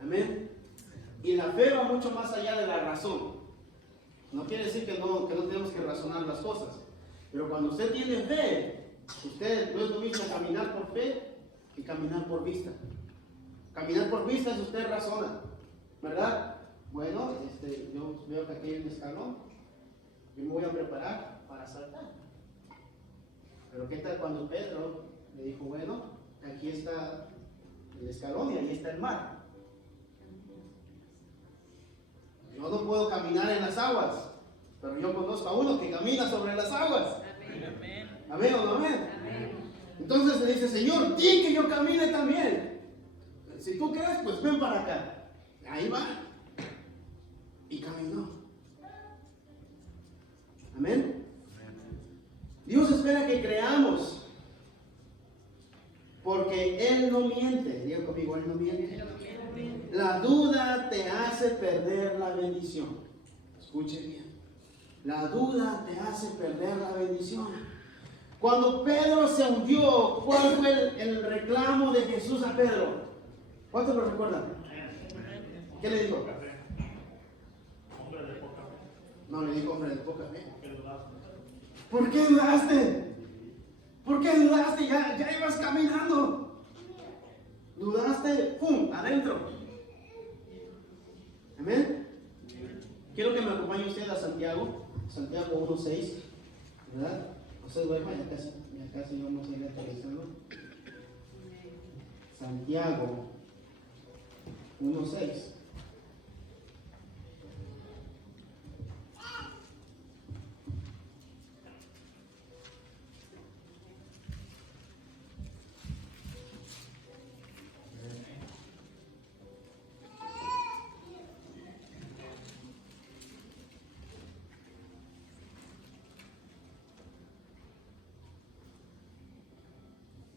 Amén. Y la fe va mucho más allá de la razón. No quiere decir que no tenemos que razonar las cosas. Pero cuando usted tiene fe, usted no es lo mismo caminar por fe que caminar por vista. Caminar por vista es usted razona, ¿verdad? Bueno, yo veo que aquí hay un escalón, yo me voy a preparar para saltar. Pero ¿qué tal cuando Pedro le dijo, bueno, aquí está el escalón y ahí está el mar? Yo no puedo caminar en las aguas, pero yo conozco a uno que camina sobre las aguas. Amén. Amén o no amén. Entonces le dice, Señor, di que yo camine también. Si tú crees, pues ven para acá. Ahí va. Y caminó. Amén. Dios espera que creamos. Porque Él no miente. Diga conmigo, Él no miente. La duda te hace perder la bendición. Escuche bien. La duda te hace perder la bendición. Cuando Pedro se hundió, ¿cuál fue el reclamo de Jesús a Pedro? ¿Cuántos lo recuerdan? ¿Qué le dijo? Hombre de poca fe. No le dijo hombre de poca fe. ¿Por qué dudaste? ¿Por qué dudaste? Ya ibas caminando. Dudaste, ¡pum!, adentro. Amén. Quiero que me acompañe usted a Santiago 1:6, ¿verdad? No se duerma, ya casi vamos a ir aterrizando. Santiago 1:6.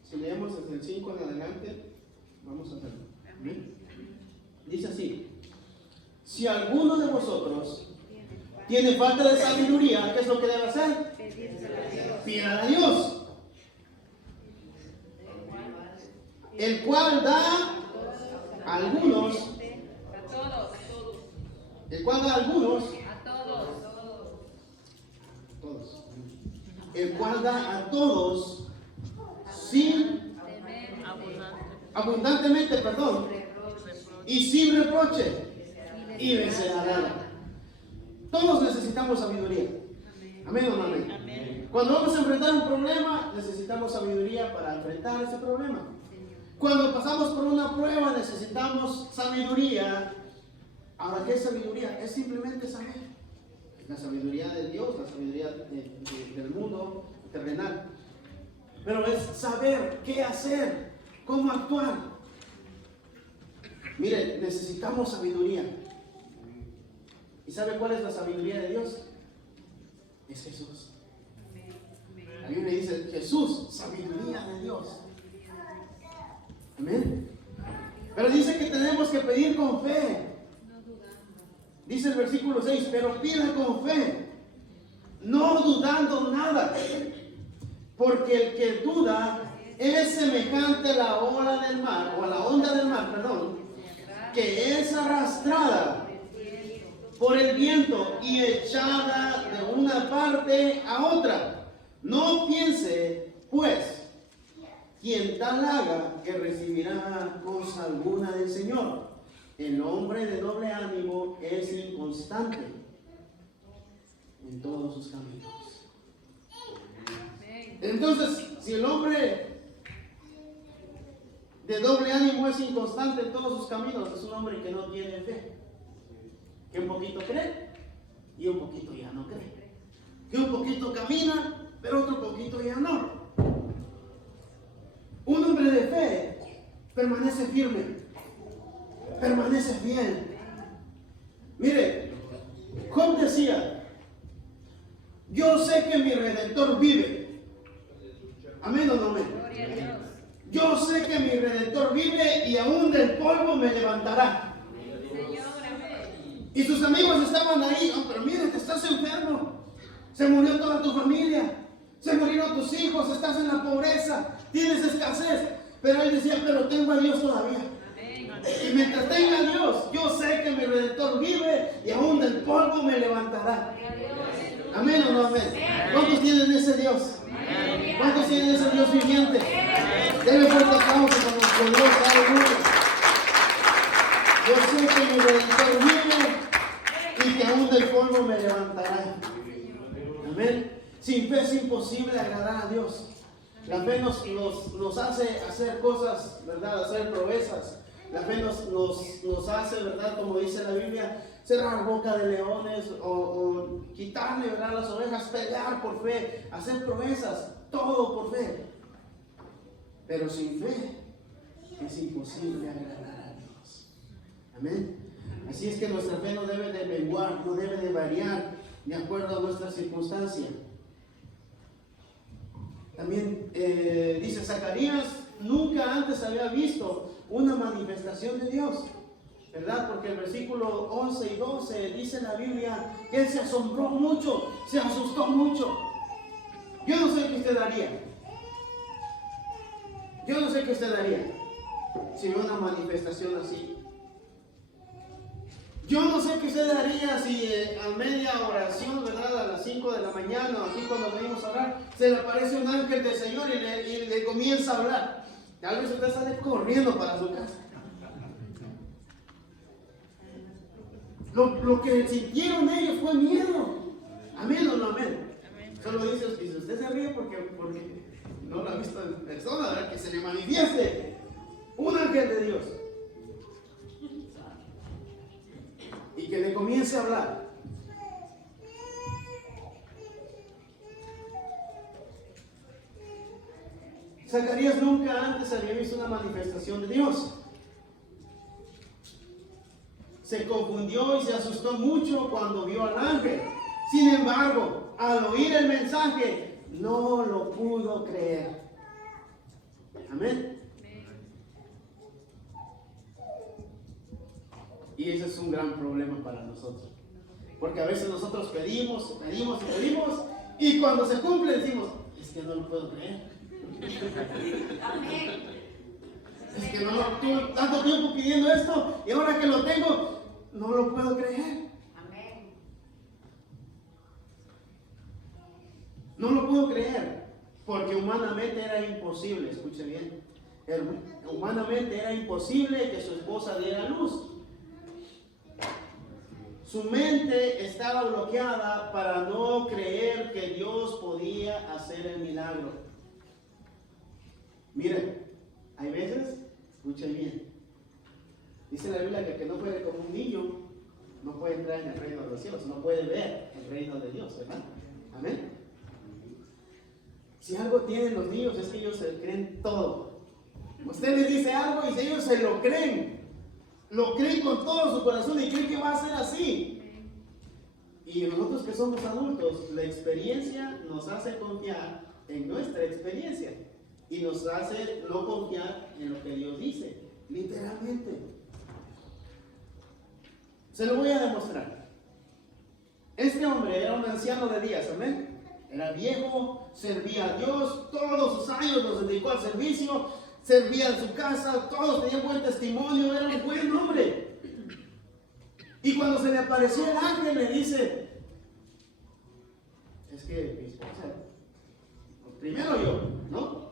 Si leemos desde el 5 en adelante, vamos a hacerlo. ¿Bien? Dice así: si alguno de vosotros tiene falta de sabiduría, ¿qué es lo que debe hacer? Pídala a Dios, el cual da a algunos, el cual da a todos sin abundantemente, perdón, y sin reproche, y le será dado. Todos necesitamos sabiduría. Amén o no amén. Amén. Cuando vamos a enfrentar un problema, necesitamos sabiduría para enfrentar ese problema. Cuando pasamos por una prueba, necesitamos sabiduría. Ahora, ¿qué es sabiduría? Es simplemente saber. La sabiduría de Dios, la sabiduría del mundo terrenal. Pero es saber qué hacer, cómo actuar. Mire, necesitamos sabiduría. ¿Y sabe cuál es la sabiduría de Dios? Es Jesús. La Biblia dice: Jesús, sabiduría de Dios. Amén. Pero dice que tenemos que pedir con fe. Dice el versículo 6: pero pida con fe, no dudando nada, porque el que duda es semejante a la ola del mar, o a la onda del mar, perdón, que es arrastrada por el viento y echada de una parte a otra. No piense, pues, quien tal haga, que recibirá cosa alguna del Señor. El hombre de doble ánimo es inconstante en todos sus caminos. Entonces, si el hombre de doble ánimo es inconstante en todos sus caminos, es un hombre que no tiene fe. Que un poquito cree y un poquito ya no cree. Que un poquito camina, pero otro poquito ya no. Un hombre de fe permanece firme, permanece fiel. Mire, Job decía: yo sé que mi Redentor vive. Amén o no amén. Yo sé que mi Redentor vive y aún del polvo me levantará. Y sus amigos estaban ahí: oh, pero mire, te estás enfermo, se murió toda tu familia, se murieron tus hijos, estás en la pobreza, tienes escasez. Pero él decía: pero tengo a Dios todavía. Y mientras tenga a Dios, yo sé que mi Redentor vive y aún del polvo me levantará. Amén o no amén. ¿Cuántos tienen ese Dios? ¿Cuántos tienen ese Dios viviente? Debe fuerte aplauso con Dios. Aleluya. Yo sé que mi Redentor vive y que aún del polvo me levantará. Amén. Sin fe es imposible agradar a Dios. La fe nos hace hacer cosas, ¿verdad? Hacer proezas. La fe nos hace, ¿verdad? Como dice la Biblia, cerrar boca de leones o quitarle, ¿verdad?, las ovejas, pelear por fe, hacer proezas, todo por fe. Pero sin fe es imposible agradar a Dios. Amén. Así es que nuestra fe no debe de menguar, no debe de variar de acuerdo a nuestra circunstancia. También dice Zacarías: nunca antes había visto una manifestación de Dios. ¿verdad? Porque el versículo 11 y 12 dice la Biblia que él se asombró mucho, se asustó mucho. Yo no sé qué usted haría. Yo no sé qué usted haría si ve una manifestación así. Yo no sé qué usted haría si a media oración, ¿verdad? A las 5 de la mañana, aquí cuando venimos a orar, se le aparece un ángel del Señor y le comienza a hablar. Tal vez usted sale corriendo para su casa. Lo que sintieron ellos fue miedo. ¿Amén o no amén? Solo dice, si usted se ríe porque no lo ha visto en persona, ¿verdad? Que se le manifieste un ángel de Dios y que le comience a hablar. Zacarías nunca antes había visto una manifestación de Dios. Se confundió y se asustó mucho cuando vio al ángel. Sin embargo, al oír el mensaje, no lo pudo creer. Amén. Y ese es un gran problema para nosotros. Porque a veces nosotros pedimos y cuando se cumple decimos, es que no lo puedo creer. Es que no lo tuve tanto tiempo pidiendo esto y ahora que lo tengo, no lo puedo creer. No lo puedo creer, porque humanamente era imposible, escuche bien, humanamente era imposible que su esposa diera luz. Su mente estaba bloqueada para no creer que Dios podía hacer el milagro. Miren, hay veces, escuchen bien, dice la Biblia que el que no puede como un niño no puede entrar en el reino de los cielos, no puede ver el reino de Dios, ¿verdad? Amén. Si algo tienen los niños es que ellos se creen todo. Usted les dice algo y ellos se lo creen con todo su corazón y creen que va a ser así. Y nosotros que somos adultos, la experiencia nos hace confiar en nuestra experiencia y nos hace no confiar en lo que Dios dice, literalmente. Se lo voy a demostrar. Este hombre era un anciano de días, amén. Era viejo, servía a Dios, todos sus años los dedicó al servicio, servía en su casa, todos tenían buen testimonio, era un buen hombre. Y cuando se le apareció el ángel le dice, es que mi esposa, primero yo, ¿no?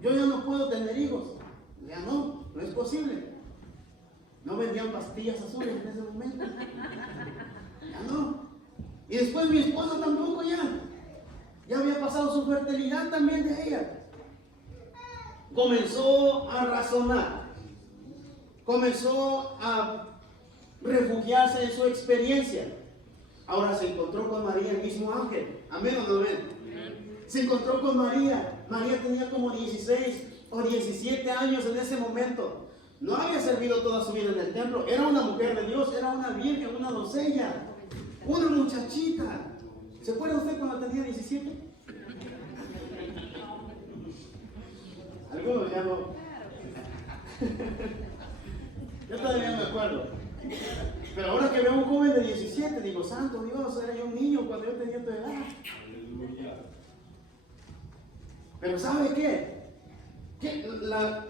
Yo ya no puedo tener hijos, ya no es posible. No vendían pastillas azules en ese momento, ya no. Y después mi esposa tampoco ya había pasado su fertilidad también de ella. Comenzó a razonar, comenzó a refugiarse en su experiencia. Ahora se encontró con María, el mismo ángel. Amén o no amén. Se encontró con María. María tenía como 16 o 17 años en ese momento. No había servido toda su vida en el templo. Era una mujer de Dios, era una virgen, una doncella, una muchachita. ¿Se acuerda usted cuando tenía 17? Algunos ya no. Yo todavía me acuerdo. Pero ahora que veo a un joven de 17, digo, santo Dios, era yo un niño cuando yo tenía tu edad. Pero ¿sabe qué?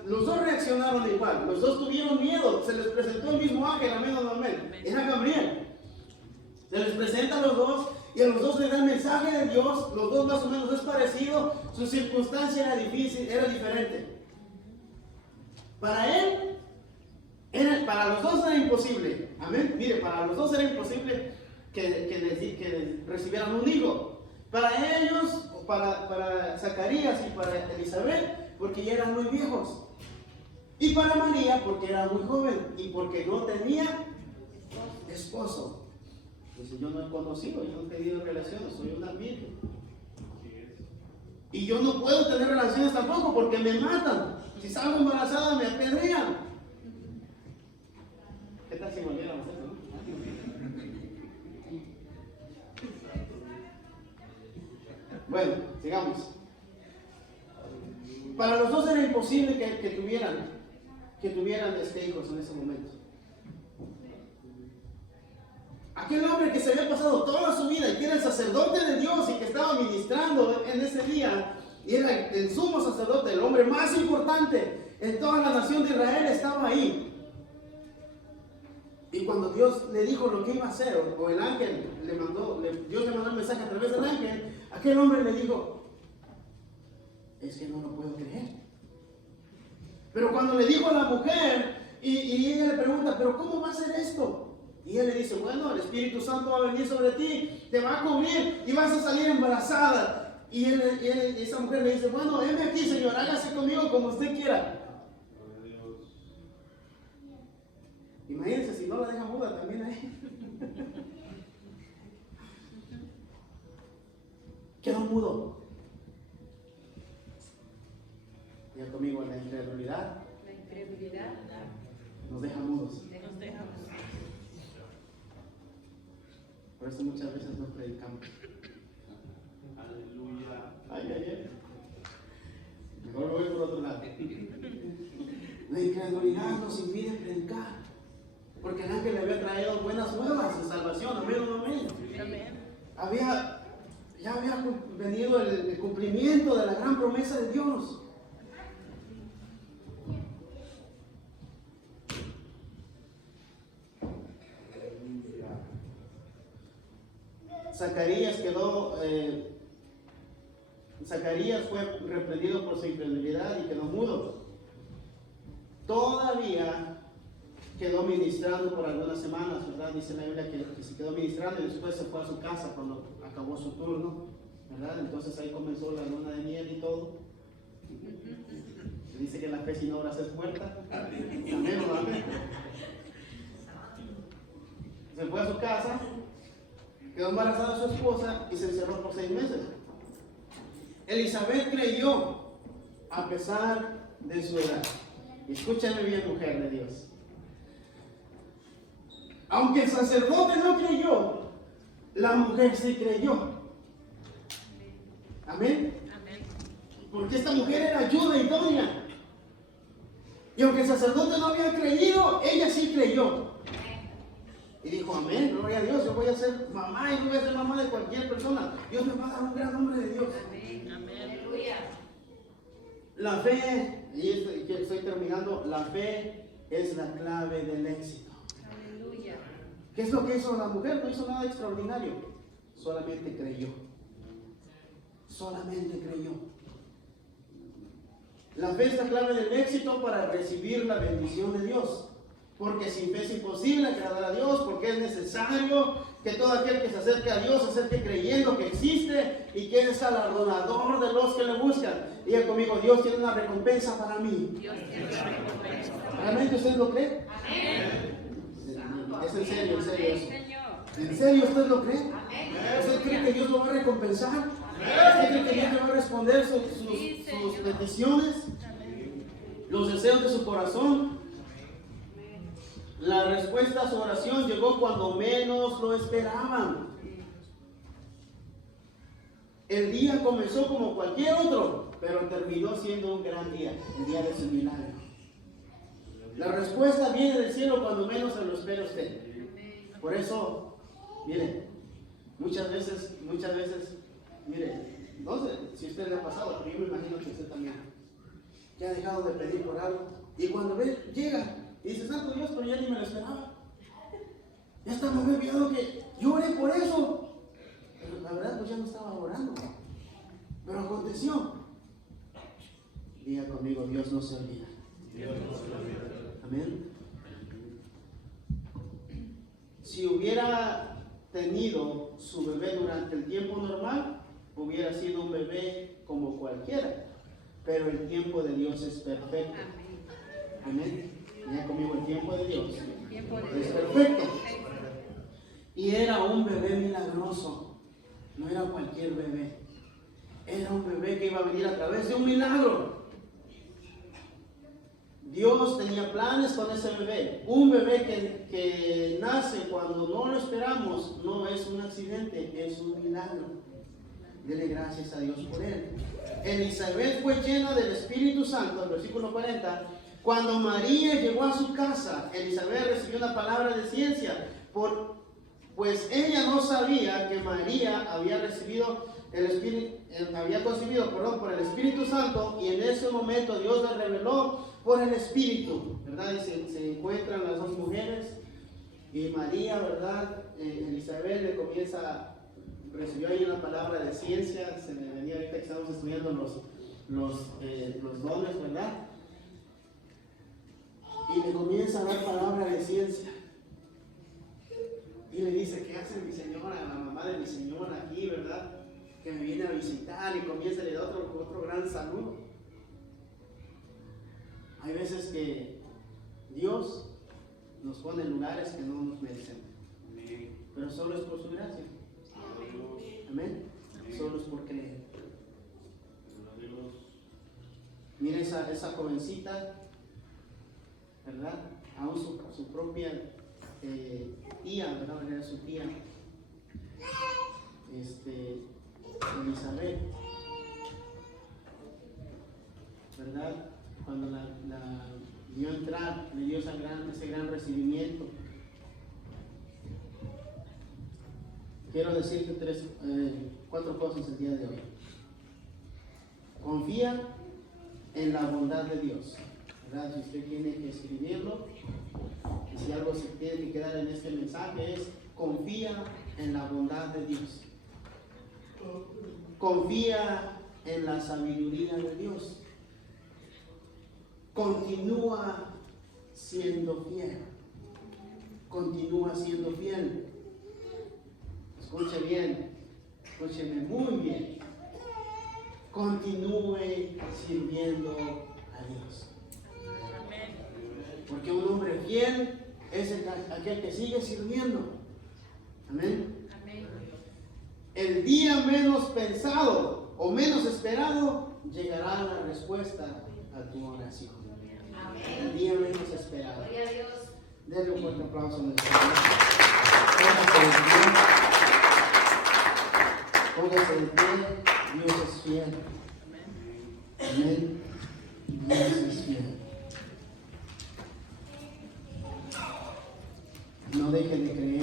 Los dos reaccionaron igual, los dos tuvieron miedo, se les presentó el mismo ángel, amén o no amén. Era Gabriel. Se les presenta a los dos y a los dos les da el mensaje de Dios, los dos más o menos es parecido, su circunstancia era difícil, era diferente. Para él, para los dos era imposible, amén. Mire, para los dos era imposible que recibieran un hijo. Para ellos, para Zacarías y para Elizabeth, porque ya eran muy viejos. Y para María, porque era muy joven y porque no tenía esposo. Dice, yo no he conocido, yo no he tenido relaciones, soy una virgen. Y yo no puedo tener relaciones tampoco porque me matan. Si salgo embarazada me apedrean. ¿Qué tal si volviéramos a eso? Bueno, sigamos. Para los dos era imposible que tuvieran que tuvieran hijos en ese momento. Aquel hombre que se había pasado toda su vida y que era el sacerdote de Dios y que estaba ministrando en ese día, y era el sumo sacerdote, el hombre más importante en toda la nación de Israel, estaba ahí. Y cuando Dios le dijo lo que iba a hacer, o el ángel Dios le mandó el mensaje a través del ángel, aquel hombre le dijo: es que no lo puedo creer. Pero cuando le dijo a la mujer, y ella le pregunta: ¿pero cómo va a ser esto? Y él le dice: bueno, el Espíritu Santo va a venir sobre ti, te va a cubrir y vas a salir embarazada. Y esa mujer le dice: bueno, heme aquí, Señor, hágase conmigo como usted quiera. Imagínense si no la deja muda también ahí. Quedó mudo. Diga conmigo: la incredulidad nos deja mudos. Por eso muchas veces no predicamos. Aleluya. Ay. Mejor me voy por otro lado. La incredulidad nos impide predicar. Porque el ángel le había traído buenas nuevas de salvación. Amén. Ya había venido el cumplimiento de la gran promesa de Dios. Zacarías fue reprendido por su incredulidad y quedó mudo. Todavía quedó ministrando por algunas semanas, ¿verdad? Dice la Biblia que se quedó ministrando y después se fue a su casa cuando acabó su turno, ¿verdad? Entonces ahí comenzó la luna de miel y todo. Se dice que la fe sin obras es muerta. Amén, ¿no? Amén. Se fue a su casa, quedó embarazada su esposa y se encerró por 6 meses. Elizabeth creyó a pesar de su edad. Escúchame bien, mujer de Dios. Aunque el sacerdote no creyó, la mujer sí creyó. Amén. Porque esta mujer era ayuda idónea. Y aunque el sacerdote no había creído, ella sí creyó. Y dijo: amén, gloria a Dios, yo voy a ser mamá y no voy a ser mamá de cualquier persona. Dios me va a dar un gran nombre de Dios. Amén. La fe, y estoy terminando, la fe es la clave del éxito. Aleluya. ¿Qué es lo que hizo la mujer? No hizo nada extraordinario, solamente creyó. Solamente creyó. La fe es la clave del éxito para recibir la bendición de Dios. Porque sin fe es imposible agradar a Dios, porque es necesario que todo aquel que se acerque a Dios se acerque creyendo que existe y que es galardonador de los que le buscan. Diga conmigo: Dios tiene una recompensa para mí. Dios tiene una recompensa. ¿Realmente usted lo cree? Amén. Es en serio eso. Señor. ¿En serio usted lo cree? Amén. ¿Usted cree que Dios lo va a recompensar? ¿Usted cree que Dios le va a responder sus peticiones? Los deseos de su corazón. La respuesta a su oración llegó cuando menos lo esperaban. El día comenzó como cualquier otro, pero terminó siendo un gran día, el día de su milagro. La respuesta viene del cielo cuando menos se lo espera usted. Por eso, mire, muchas veces, mire, no sé si a usted le ha pasado, pero yo me imagino que usted también, que ha dejado de pedir por algo, y cuando ve, llega, y dice: santo Dios, pero ya ni me lo esperaba. Ya hasta me había olvidado que yo oré por eso. Pero la verdad, pues ya no estaba orando. Pero aconteció. Diga conmigo: Dios no se olvida. Dios no se olvida. Amén. Si hubiera tenido su bebé durante el tiempo normal, hubiera sido un bebé como cualquiera. Pero el tiempo de Dios es perfecto. Amén. Ya conmigo: el tiempo de Dios es perfecto. Y era un bebé milagroso. No era cualquier bebé. Era un bebé que iba a venir a través de un milagro. Dios tenía planes con ese bebé. Un bebé que nace cuando no lo esperamos no es un accidente, es un milagro. Dele gracias a Dios por él. Elizabeth fue llena del Espíritu Santo, el versículo 40, Cuando María llegó a su casa, Elizabeth recibió una palabra de ciencia, pues ella no sabía que María había recibido había concebido por el Espíritu Santo, y en ese momento Dios le reveló por el Espíritu, ¿verdad? Y se encuentran las dos mujeres, y María, ¿verdad? Elizabeth le recibió ahí una palabra de ciencia. Se me venía ahorita que estamos estudiando los dones, ¿verdad? Y le comienza a dar palabra de ciencia. Y le dice: ¿qué hace mi señora, la mamá de mi señora aquí, verdad? Que me viene a visitar, y comienza a le dar otro gran saludo. Hay veces que Dios nos pone en lugares que no nos merecemos, pero solo es por su gracia. Amén. Solo es por creer. Mira esa jovencita, ¿verdad? Aún su propia tía, ¿verdad? Era su tía, Elizabeth, ¿verdad? Cuando la vio entrar, le dio ese gran recibimiento. Quiero decirte 4 cosas el día de hoy. Confía en la bondad de Dios, ¿verdad? Si usted tiene que escribirlo, y si algo se tiene que quedar en este mensaje, es: confía en la bondad de Dios. Confía en la sabiduría de Dios. Continúa siendo fiel. Continúa siendo fiel. Escuche bien, escúcheme muy bien. Continúe sirviendo a Dios. Porque un hombre fiel es aquel que sigue sirviendo. Amén. El día menos pensado o menos esperado, llegará la respuesta a tu oración. El día menos esperado. Denle un fuerte aplauso a nuestro Señor. Póngase de pie. Dios es fiel. Amén. Dios es fiel. No deje de creer.